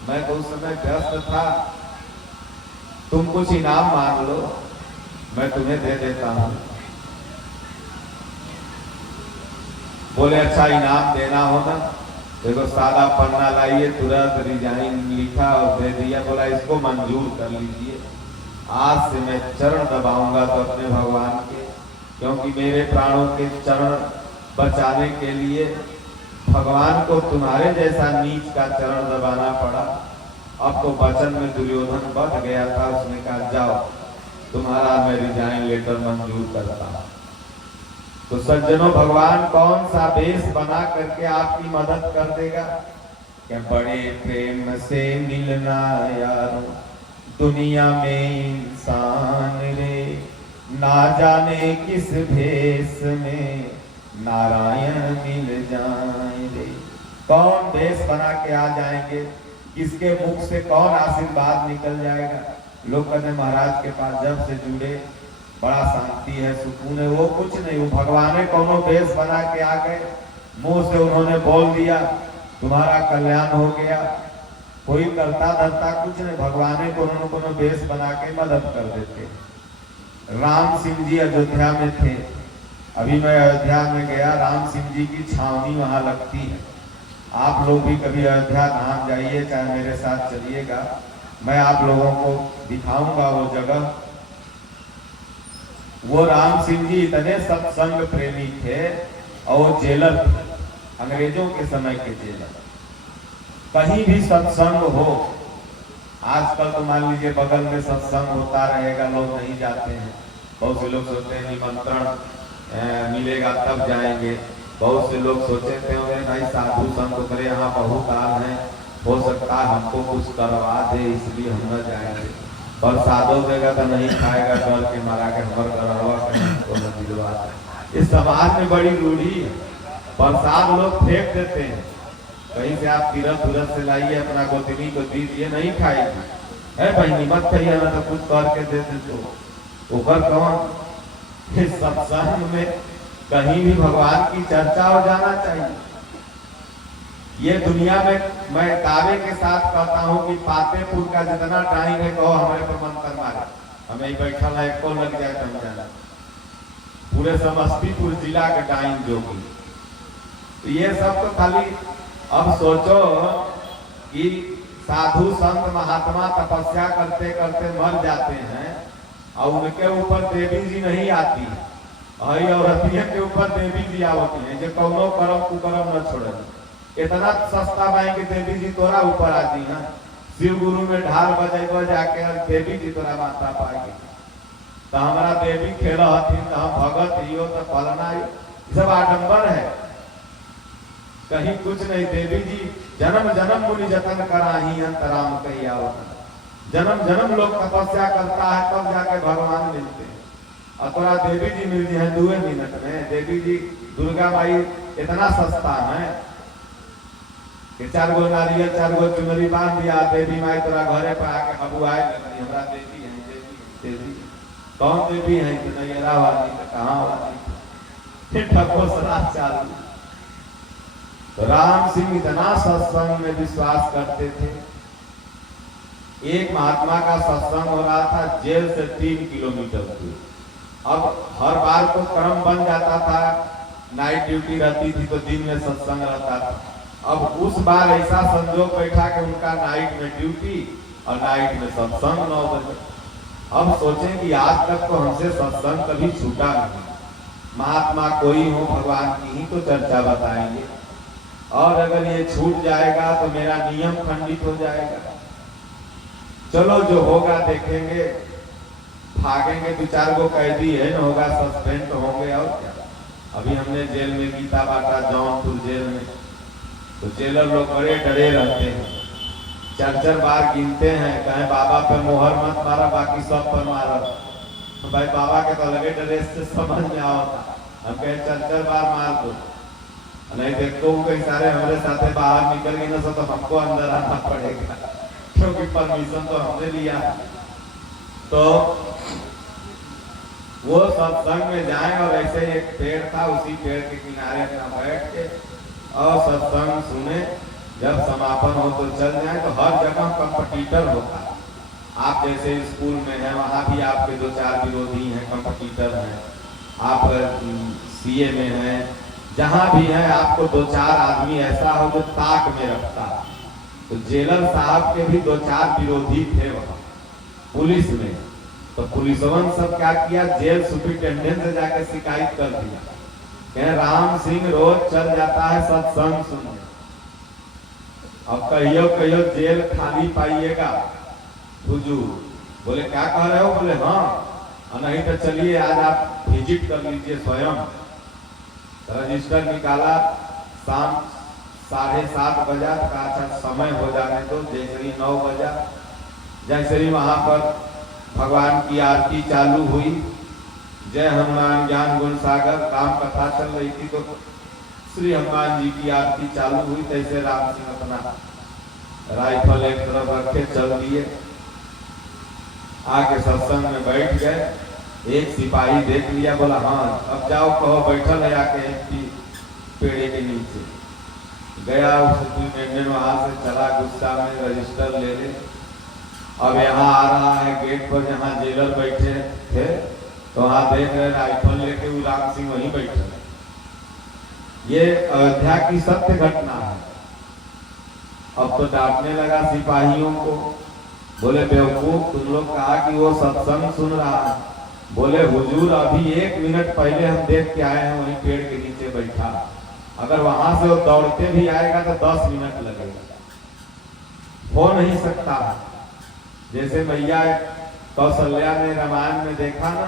मैं तो उस समय व्यस्त था, तुम कुछ इनाम मांग लो, मैं तुम्हें दे देता हूं। बोले, अच्छा इनाम देना हो ना, देखो सादा पन्ना लाइए, तुरंत रिजाइन लिखा और दे दिया। बोला, इसको मंजूर कर लीजिए, आज से मैं चरण दबाऊंगा तो अपने भगवान के, क्योंकि मेरे प्राणों के चरण बचाने के लिए भगवान को तुम्हारे जैसा नीच का चरण दबाना पड़ा। अब तो वचन में दुर्योधन बढ़ गया था, उसने कहा जाओ तुम्हारा मैं रिजाइन लेटर मंजूर करता हूं। तो सज्जनों, भगवान कौन सा वेश बना करके आपकी मदद कर देगा? क्या बड़े प्रेम से मिलना यारो, दुनिया में इंसान रे, ना जाने किस भेष में नारायण मिल जाए रे। कौन भेष बना के आ जाएंगे, किसके मुख से कौन आशीर्वाद निकल जाएगा? लोग कहते महाराज के पास जब से जुड़े बड़ा शांति है, सुकून है। वो कुछ नहीं, वो भगवान कोनो भेष बना के आ गए, मुंह से उन्होंने बोल दिया तुम्हारा कल्याण हो गया। कोई करता धरता कुछ नहीं, भगवान कोनो भेष बना के मदद कर देते। राम सिंह जी अयोध्या में थे, अभी मैं अयोध्या में गया, राम सिंह जी की छावनी वहां लगती है। आप लोग भी कभी अयोध्या धाम जाइए, चाहे मेरे साथ चलिएगा, मैं आप लोगों को दिखाऊंगा वो जगह। वो राम सिंह जी इतने सत्संग प्रेमी थे और वो जेलर थे, अंग्रेजों के समय के जेलर। कहीं भी सत्संग हो, आजकल तो मान लीजिए बगल में सत्संग होता रहेगा, लोग नहीं जाते हैं। बहुत से लोग सोचते हैं निमंत्रण मिलेगा तब जाएंगे। बहुत से लोग सोचे थे भाई साधु संत करे यहाँ बहुत आल है, हो सकता है हमको कुछ करवा दे इसलिए हम न जाएंगे। पर साधु देगा तो नहीं खाएगा, डर के मारा के हमर करवा तो न दिलवा। इस समाज में बड़ी रूढ़ी है, प्रसाद लोग फेंक देते हैं। कहीं से आप तीरथ उरथ से लाइए, अपना गोतनी को दीजिए, नहीं खाएगी। है बहनी मत कहिए ना, तो कुछ करके दे दे तो ऊपर कौन। इस सत्संग में कहीं भी भगवान की चर्चा हो जाना चाहिए। ये दुनिया में मैं दावे के साथ कहता हूँ कि पातेपुर का जितना टाइम है, कहो हमारे पर मंत्र मारे, हमें बैठा है को लग जाए हम जाना। पूरे समस्तीपुर जिला के टाइम जो भी, तो ये सब तो खाली अब सोचो कि साधु संत महात्मा तपस्या करते करते मर जाते हैं और उनके ऊपर देवी जी नहीं आती है, औरतिया के ऊपर देवी जी आवती है, जो कौनो करम कुकरम न छोड़े। इतना सस्ता बैंक देवी जी तोरा ऊपर आती है। शिव गुरु में ढाल बजेब जाके देवी जी तोरा माता पाएगी। तो हमारा देवी खेल हथिन, तो हम भगत हियो तो पलना ही, सब आडंबर है, कहीं कुछ नहीं। देवी जी जन्म जन्म मुनि जतन कराही अंतराम कही आवत। जन्म जन्म लोग तपस्या करता है तब जाके भगवान मिलते हैं, और तोरा देवी जी मिल जाए 2 मिनट में। देवी जी दुर्गा माई इतना सस्ता है कि 4 गो नारियल 4 गो चुनरी बांध दिया, देवी माई तोरा घरे पर आके हबुआए लगती, हमरा देवी है देवी। कौन देवी है? नैरा वाली, कहाँ वाली, ठकोसरा चालू। तो राम सिंह इतना सत्संग में विश्वास करते थे। एक महात्मा का सत्संग हो रहा था जेल से 3 किलोमीटर दूर। अब हर बार तो क्रम बन जाता था, नाइट ड्यूटी रहती थी तो दिन में सत्संग रहता था। अब उस बार ऐसा संजोग बैठा कि उनका नाइट में ड्यूटी और नाइट में सत्संग 9 बजे। अब सोचें कि आज तक तो हमसे सत्संग कभी छूटा नहीं। महात्मा कोई हो, भगवान की ही तो चर्चा बताएंगे, और अगर ये छूट जाएगा तो मेरा नियम खंडित हो जाएगा। चलो जो होगा देखेंगे, भागेंगे। 2-4 गो कैदी है न, होगा सस्पेंड होंगे और क्या। अभी हमने जेल में गीता बांटा, जौनपुर जेल में, तो जेलर लोग बड़े डरे रहते हैं। 4-4 बार गिनते हैं, कहें बाबा पे मोहर मत मारा, बाकी सब पर मारा। तो भाई बाबा के तो लगे ड्रेस से समझ में आवता, हम कहे 4-4 बार मार दो, नहीं देखो कई सारे हमारे साथ बाहर निकल गए ना, तो हमको अंदर आना पड़ेगा, क्योंकि परमिशन तो हमने लिया। तो वो सत्संग में जाए, और ऐसे एक पेड़ था, उसी पेड़ के किनारे अपना बैठ के और सत्संग सुने। जब समापन हो तो चल जाए। तो हर जगह कंपटीटर होता है। आप जैसे स्कूल में हैं, वहाँ भी आपके 2-4 विरोधी हैं, कंपटीटर हैं। आप सीए में हैं, जहाँ भी है आपको 2-4 आदमी ऐसा हो जो ताक में रखता है। तो जेलर साहब के भी 2-4 विरोधी थे वहाँ पुलिस में। तो पुलिसवन सब क्या किया, जेल सुपरिटेंडेंट से जाकर शिकायत कर दिया, कहे राम सिंह रोज चल जाता है सत्संग सुनने, अब कहियो कहियो जेल खाली पाइएगा। हुजूर बोले क्या कह रहे हो? बोले हाँ, और नहीं तो चलिए आज आप विजिट कर लीजिए स्वयं। रजिस्टर निकाला, शाम 7:30 बजा का अच्छा समय हो जाने तो जैसे ही 9 बजा, जैसे ही वहां पर भगवान की आरती चालू हुई, जय हनुमान ज्ञान गुण सागर राम कथा चल रही थी, तो श्री हनुमान जी की आरती चालू हुई। तैसे राम सिंह अपना राइफल एक तरफ रखे चल दिए, आके सत्संग में बैठ गए। एक सिपाही देख लिया, बोला हाँ अब जाओ कहो बैठल है आके पेड़े के नीचे। गया उस सुपरिटेंडेंट वहां से चला, गुस्सा में रजिस्टर ले ले। अब यहाँ आ रहा है गेट पर जहाँ जेलर बैठे थे, तो वहां देख रहे राइफल लेके वो राम सिंह वहीं बैठे। ये अयोध्या की सत्य घटना है। अब तो डांटने लगा सिपाहियों को, बोले बेवकूफ, तुम लोग कहा कि वो सत्संग सुन रहा है। बोले हुजूर अभी 1 मिनट पहले हम देख के आए हैं वहीं पेड़ के नीचे बैठा, अगर वहां से वो दौड़ते भी आएगा तो 10 मिनट लगेगा, हो नहीं सकता। जैसे मैया कौशल्या ने रामायण में देखा ना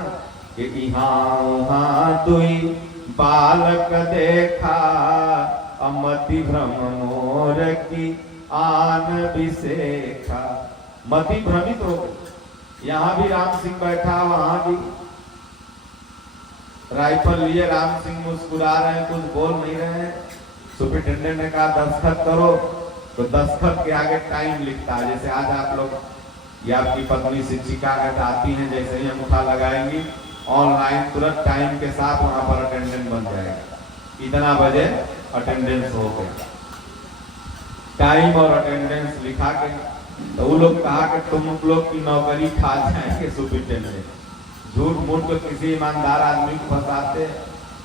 कि यहाँ दुई बालक देखा, अमति भ्रम मोर की आन बिसेखा। मति भ्रमित हो गई। यहाँ भी राम सिंह बैठा, वहां भी राइफल लिए राम सिंह मुस्कुरा रहे हैं, कुछ बोल नहीं रहे हैं। सुपरिटेंडेंट ने कहा दस्तखत करो, तो दस्तखत के आगे टाइम लिखता है। जैसे आज आप लोग या आपकी पत्नी शिक्षिका आती हैं, जैसे ही अंगूठा लगाएंगी ऑनलाइन तुरंत टाइम के साथ वहां पर अटेंडेंट बन जाएगा, इतना बजे अटेंडेंस हो गया। टाइम और अटेंडेंस लिखा के, तो वो लोग कहा कि तुम लोग की नौकरी खा जाएंगे सुपरिटेंडेंट। झूठ मूठ को किसी ईमानदार आदमी को फंसाते।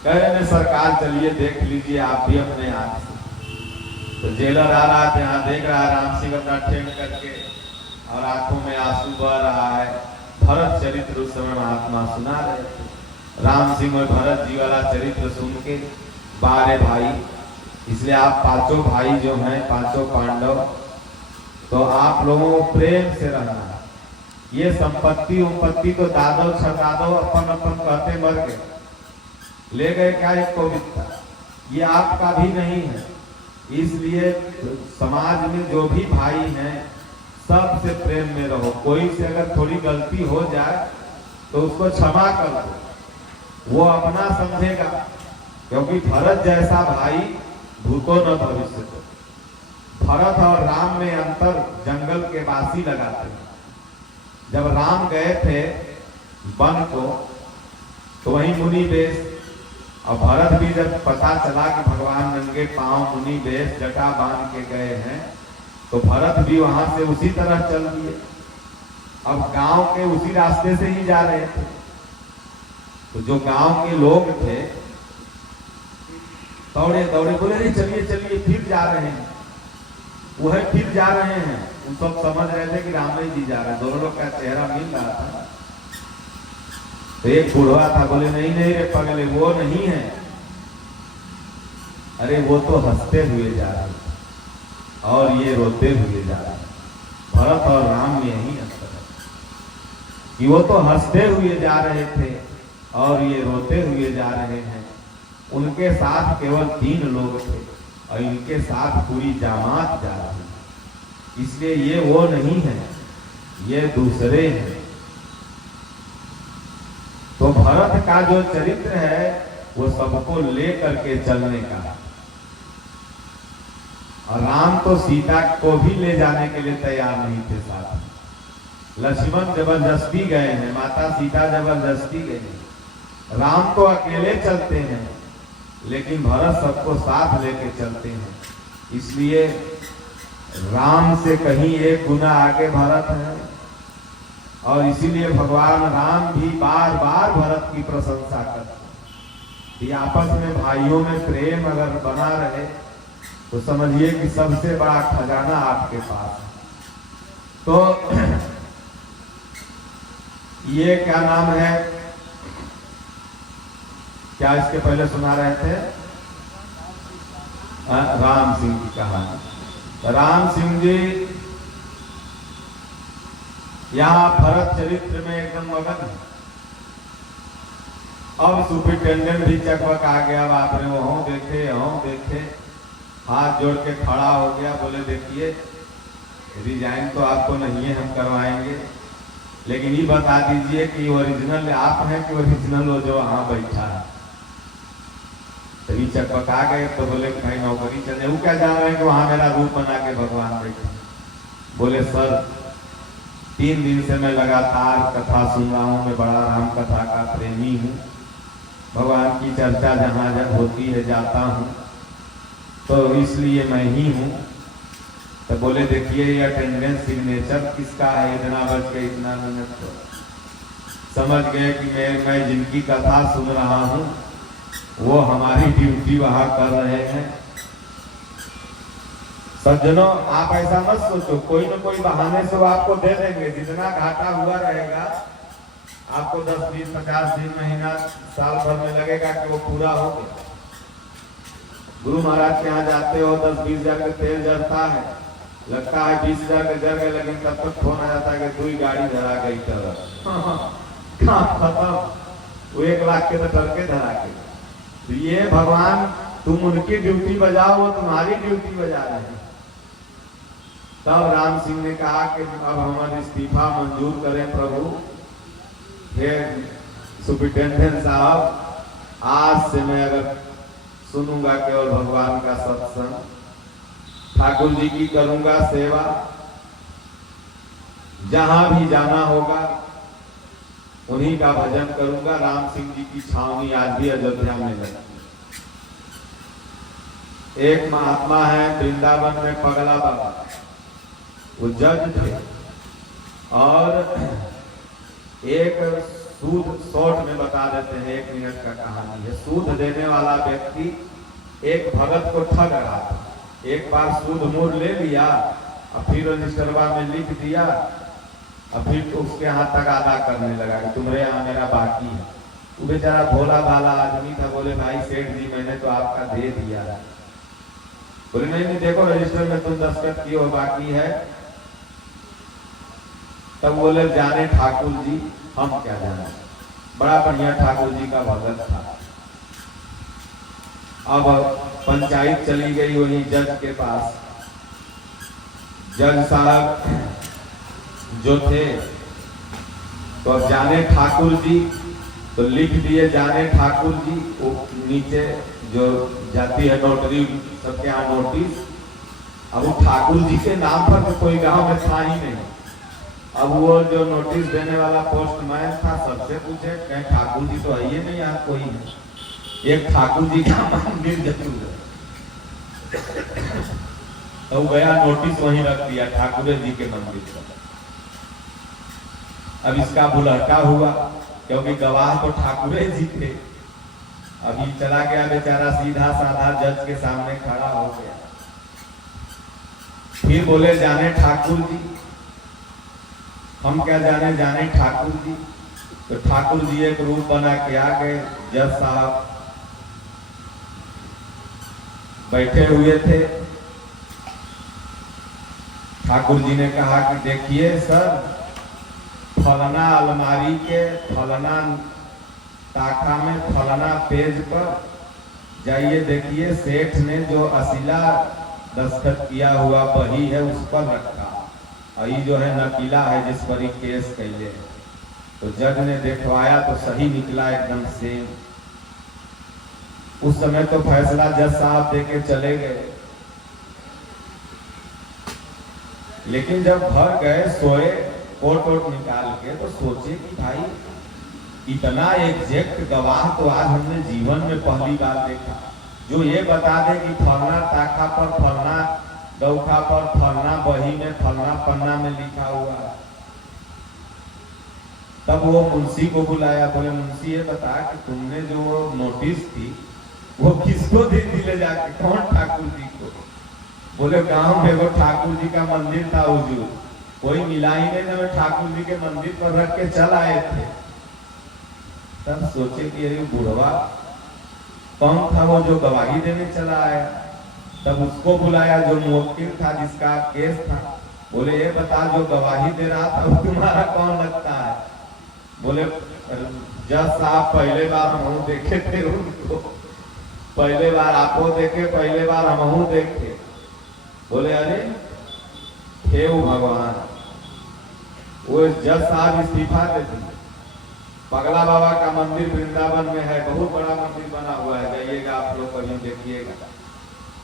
कह रहे सरकार चलिए देख लीजिए आप भी अपने हाथ से। तो जेलर आ रहा था, यहाँ देख रहा है राम सिंह अपना ठेम करके और आंखों में आंसू बह रहा है। भरत चरित्र उस समय महात्मा सुना रहे थे। राम सिंह और भरत जी वाला चरित्र सुन के, बारे भाई, इसलिए आप पांचों भाई जो हैं, पांचों पांडव, तो आप लोगों को प्रेम से रहना। ये संपत्ति उपत्ति तो दादो छदादो अपन अपन कहते मर गए, ले गए क्या एक पवित्रता, ये आपका भी नहीं है। इसलिए समाज में जो भी भाई हैं सबसे प्रेम में रहो। कोई से अगर थोड़ी गलती हो जाए तो उसको क्षमा कर दो, वो अपना समझेगा। क्योंकि भरत जैसा भाई भूतो न भविष्य। भरत और राम में अंतर जंगल के वासी लगाते हैं। जब राम गए थे वन को, तो वहीं मुनि वेश, और भरत भी जब पता चला कि भगवान नंगे पांव मुनि वेश जटा बांध के गए हैं, तो भरत भी वहां से उसी तरह चल दिए। अब गांव के उसी रास्ते से ही जा रहे थे, तो जो गांव के लोग थे दौड़े दौड़े बोले नहीं चलिए चलिए, फिर जा रहे हैं। वो है फिर जा रहे हैं। उन सब समझ रहे थे कि रामले जी जा रहे हैं। दोनों लोग का चेहरा मिल रहा था। तो एक बूढ़ा था, बोले नहीं नहीं रे पगले, वो नहीं है। अरे वो तो हंसते हुए जा रहे और ये रोते हुए जा रहे। भरत और राम में यही अंतर है कि वो तो हंसते हुए जा रहे थे और ये रोते हुए जा रहे हैं। उनके साथ केवल 3 लोग थे और इनके साथ पूरी जमात जा रही है। इसलिए ये वो नहीं है, ये दूसरे हैं। तो भरत का जो चरित्र है वो सबको ले करके चलने का, और राम तो सीता को भी ले जाने के लिए तैयार नहीं थे साथ। लक्ष्मण जबरदस्ती गए हैं, माता सीता जबरदस्ती गए हैं। राम तो अकेले चलते हैं, लेकिन भरत सबको साथ लेके चलते हैं। इसलिए राम से कहीं 1 गुना आगे भरत है, और इसीलिए भगवान राम भी बार बार भरत की प्रशंसा करते हैं। आपस में भाइयों में प्रेम अगर बना रहे तो समझिए कि सबसे बड़ा खजाना आपके पास है। तो ये क्या नाम है, क्या इसके पहले सुना रहे थे? राम सिंह की कहानी। राम सिंह जी यहाँ भरत चरित्र में एकदम मगन है। अब सुपरिटेंडेंट भी चकवक आ गया, बाप रे वहाँ देखे, हाथ जोड़ के खड़ा हो गया, बोले देखिए रिजाइन तो आपको नहीं है, हम करवाएंगे, लेकिन ये बता दीजिए कि ओरिजिनल आप हैं कि ओरिजिनल वो जो वहां बैठा है। तभी चकपक आ गए तो बोले भाई नौकरी चले, वो क्या जान रहे हैं कि वहां मेरा रूप बना के भगवान बैठे। बोले सर 3 दिन से मैं लगातार कथा सुन रहा हूँ, मैं बड़ा राम कथा का प्रेमी हूँ, भगवान की चर्चा जहाँ जब होती है जाता हूँ, तो इसलिए मैं ही हूँ। तो बोले देखिए ये अटेंडेंस सिग्नेचर किसका है, इतना बज के इतना मिनट। तो समझ गए कि मैं जिनकी कथा सुन रहा हूँ वो हमारी ड्यूटी वहां कर रहे हैं। सज्जनों आप ऐसा मत सोचो, कोई न कोई बहाने से वो आपको दे देंगे, जितना घाटा हुआ रहेगा आपको 10, 20, 50 दिन, महीना, साल भर में लगेगा कि वो पूरा हो गया। गुरु महाराज के यहाँ जाते हो 10-20 हजार का तेल जरता है, लगता है 20 हजार का जर गए, लेकिन तब तक फोन आ जाता है कि 2 गाड़ी धरा गई, खत्म, वो 1 लाख के तो करके धरा के। तो ये भगवान तुम उनकी ड्यूटी बजाओ, वो तुम्हारी ड्यूटी बजा रहे हैं। तब राम सिंह ने कहा कि अब हमारा इस्तीफा मंजूर करें प्रभु। फिर सुपरिटेंडेंट साहब आज से मैं अगर सुनूंगा केवल भगवान का सत्संग, ठाकुर जी की करूंगा सेवा, जहां भी जाना होगा उन्हीं का भजन करूंगा। राम सिंह जी की छावनी आज भी अयोध्या में लगती। एक महात्मा है वृंदावन में, पगला बाबा, वो जज थे और एक सूद शॉर्ट में बता देते हैं, 1 मिनट का कहानी है। सूद देने वाला व्यक्ति एक भगत को ठग रहा था। एक बार सूद मोड़ ले लिया और फिर रजिस्टरवा में लिख दिया और फिर तो उसके हाथ तगादा करने लगा कि तुम्हारे यहाँ मेरा बाकी है। वो बेचारा भोला भाला आदमी था, बोले भाई सेठ जी मैंने तो आपका दे दिया। बोले नहीं देखो रजिस्टर में तुम दस्तखत किए हो, बाकी है। तब बोले जाने ठाकुर जी, हम क्या जाने, बड़ा बढ़िया ठाकुर जी का भगत था। अब पंचायत चली गई वही जज के पास। जज साहब जो थे तो अब जाने ठाकुर जी, तो लिख दिए जाने ठाकुर जी। वो नीचे जो जाती है नोटरी, सबके यहाँ नोटिस। अब वो ठाकुर जी के नाम पर तो कोई गांव में था ही नहीं। अब वो जो नोटिस देने वाला पोस्टमैन था सबसे पूछे कहीं ठाकुर जी तो है ही नहीं, यहाँ कोई है, एक ठाकुर जी का मंदिर जरूर है। तो गया नोटिस वहीं रख दिया ठाकुर जी के मंदिर पर। अब इसका बुलहटा हुआ क्योंकि गवाह तो ठाकुर जी थे। अभी चला गया बेचारा, सीधा साधा जज के सामने खड़ा हो गया। फिर बोले जाने ठाकुर जी, हम क्या जाने, जाने ठाकुर जी। तो ठाकुर जी एक रूप बना के आ गए। जज साहब बैठे हुए थे। ठाकुर जी ने कहा कि देखिए सर, फलाना अलमारी के फलाना ताका में फलाना पेज पर जाइए, देखिए सेठ ने जो असीला दस्तखत किया हुआ वही है उस पर रखा, और ये जो है नकीला है जिस पर ही केस कैले। तो जज ने देखवाया तो सही निकला एकदम सेम। उस समय तो फैसला जज साहब देके चले गए, लेकिन जब घर गए सोए कोट वोट निकाल के, तो सोचे कि भाई इतना एग्जैक्ट गवाह तो आज हमने जीवन में पहली बार देखा, जो ये बता दे कि फलना ताका पर फलना दौखा पर फलना बही में फलना पन्ना में लिखा हुआ। तब वो मुंशी को बुलाया, बोले मुंशी ये बता कि तुमने जो नोटिस थी वो किसको दे दी ले जाके, कौन ठाकुर जी को? बोले गांव में वो ठाकुर जी का मंदिर था हुजूर, कोई मिला ही नहीं, जब ठाकुर जी के मंदिर पर रख के चल आए थे। तब सोचे कि ये बुढ़वा कौन था वो जो गवाही देने चला आया। तब उसको बुलाया जो मुवक्किल था, जिसका केस था। बोले ये बता, जो गवाही दे रहा था वो तुम्हारा कौन लगता है? बोले जज साहब पहले बार हम देखे थे उनको, पहले बार आपको देखे, पहले बार हम देखे। बोले अरे हे वो भगवान, वो जज साहब इस्तीफा दे दिए। पगला बाबा का मंदिर वृंदावन में है, बहुत बड़ा मंदिर बना हुआ है, जाइएगा आप लोग कभी देखिएगा।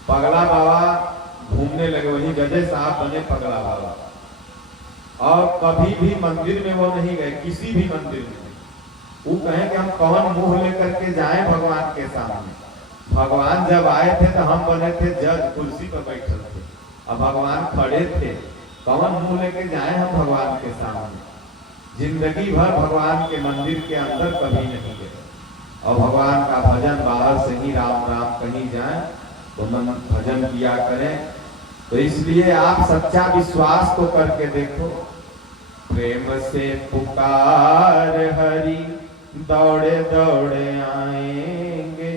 पगला बाबा घूमने लगे, वही जजे साहब बने पगला बाबा। और कभी भी मंदिर में वो नहीं गए, किसी भी मंदिर में। वो कहें कि हम कौन मुंह लेकर के जाएं भगवान के सामने। भगवान जब आए थे तो हम बने थे जज, कुर्सी पर बैठे थे, अब भगवान खड़े थे, कौन मुंह लेके जाए हम भगवान के सामने। जिंदगी भर भगवान के मंदिर के अंदर कभी नहीं गए, और भगवान का भजन बाहर से ही राम राम कहीं जाए तो मन भजन किया करें। तो इसलिए आप सच्चा विश्वास को करके देखो। प्रेम से पुकार हरि, दौड़े दौड़े आएंगे।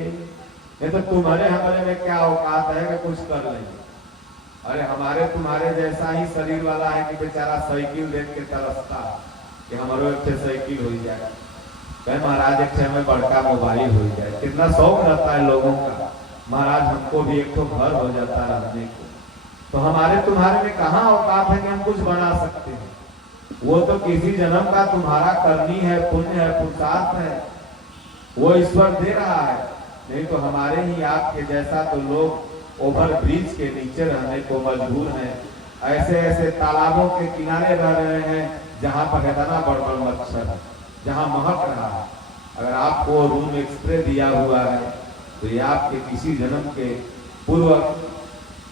ये तो तुम्हारे हमारे में क्या औकात है कि कुछ कर लेंगे। अरे हमारे तुम्हारे जैसा ही शरीर वाला है कि बेचारा साइकिल देख के तरसता कि हमारे एक साइकिल हो जाए, कहे महाराज एक हमें बड़का मोबाइल हो जाए। कितना शौक रहता है लोगों का, महाराज हमको भी एक तो घर हो जाता रहने को। तो हमारे तुम्हारे में कहाँ औकात है कि हम कुछ बना सकते हैं। वो तो किसी जन्म का तुम्हारा करनी है, पुण्य है, पुरुषार्थ है, वो ईश्वर दे रहा है। नहीं तो हमारे ही आपके जैसा तो लोग ओवर ब्रिज के नीचे रहने को मजबूर हैं, ऐसे ऐसे तालाबों के किनारे रह रहे हैं जहाँ पर इतना बड़ मच्छर है, जहाँ महक रहा है। अगर आपको रूम एक्सप्रे दिया हुआ है तो ये आपके किसी जन्म के पूर्व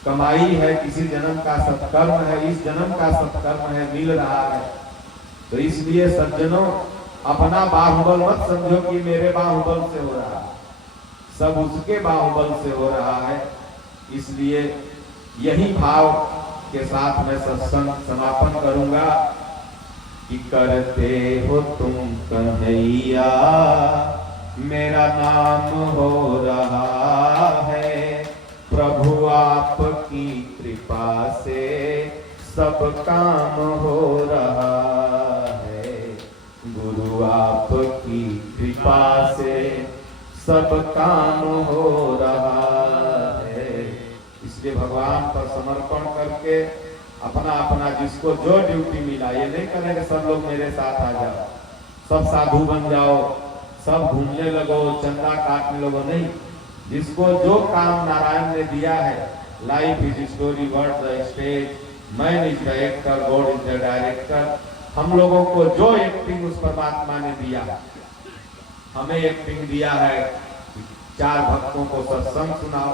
कमाई है, किसी जन्म का सत्कर्म है, इस जन्म का सत्कर्म है, मिल रहा है। तो इसलिए सज्जनों, अपना बाहुबल मत समझो कि मेरे बाहुबल से हो रहा है, सब उसके बाहुबल से हो रहा है। इसलिए यही भाव के साथ मैं सत्संग समापन करूंगा कि करते हो तुम कन्हैया, मेरा नाम हो रहा है। प्रभु आपकी कृपा से सब काम हो रहा है। गुरु आपकी कृपा से सब काम हो रहा है। इसलिए भगवान पर समर्पण करके अपना अपना जिसको जो ड्यूटी मिला, ये नहीं करें कि सब लोग मेरे साथ आ जाओ, सब साधु बन जाओ, सब घूमने लगो, चंदा काटने लगो, नहीं। जिसको जो काम नारायण ने दिया है, life is story, word the stage, man is the actor, God is the director. हम लोगों को जो एक्टिंग उस परमात्मा ने दिया, हमें एक्टिंग दिया है कि 4 भक्तों को सत्संग सुनाओ,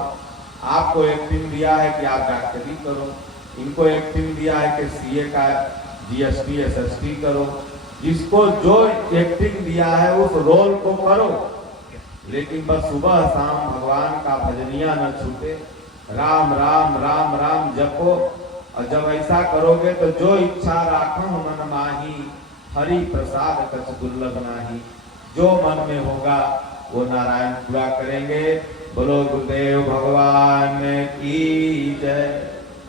आपको एक्टिंग दिया है कि आप डॉक्टरी करो, इनको एक्टिंग दिया है कि सीए का जीएसटी एसएसटी करो। जिसको जो एक्टिंग दिया है उस रोल को करो, लेकिन बस सुबह शाम भगवान का भजनिया न छूटे, राम राम राम राम जपो। और जब ऐसा करोगे तो जो इच्छा राखो मन माही, हरि प्रसाद कछ दुर्लभ नाही। जो मन में होगा वो नारायण पूरा करेंगे। बोलो गुरुदेव भगवान की जय,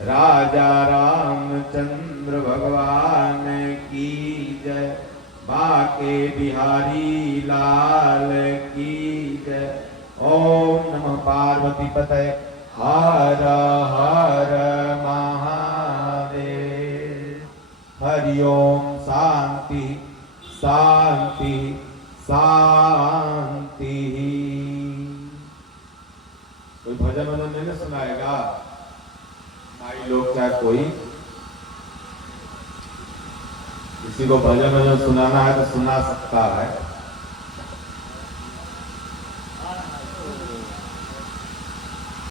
राजा रामचंद्र भगवान की जय, बाके बिहारी लाल की जय। ओम नमः पार्वती पतये, हर हर महादेव। हरि ओम। शांति शांति शांति। कोई भजन वजन नहीं सुनाएगा? भाई लोग चाहे कोई, किसी को भजन वजन सुनाना है तो सुना सकता है।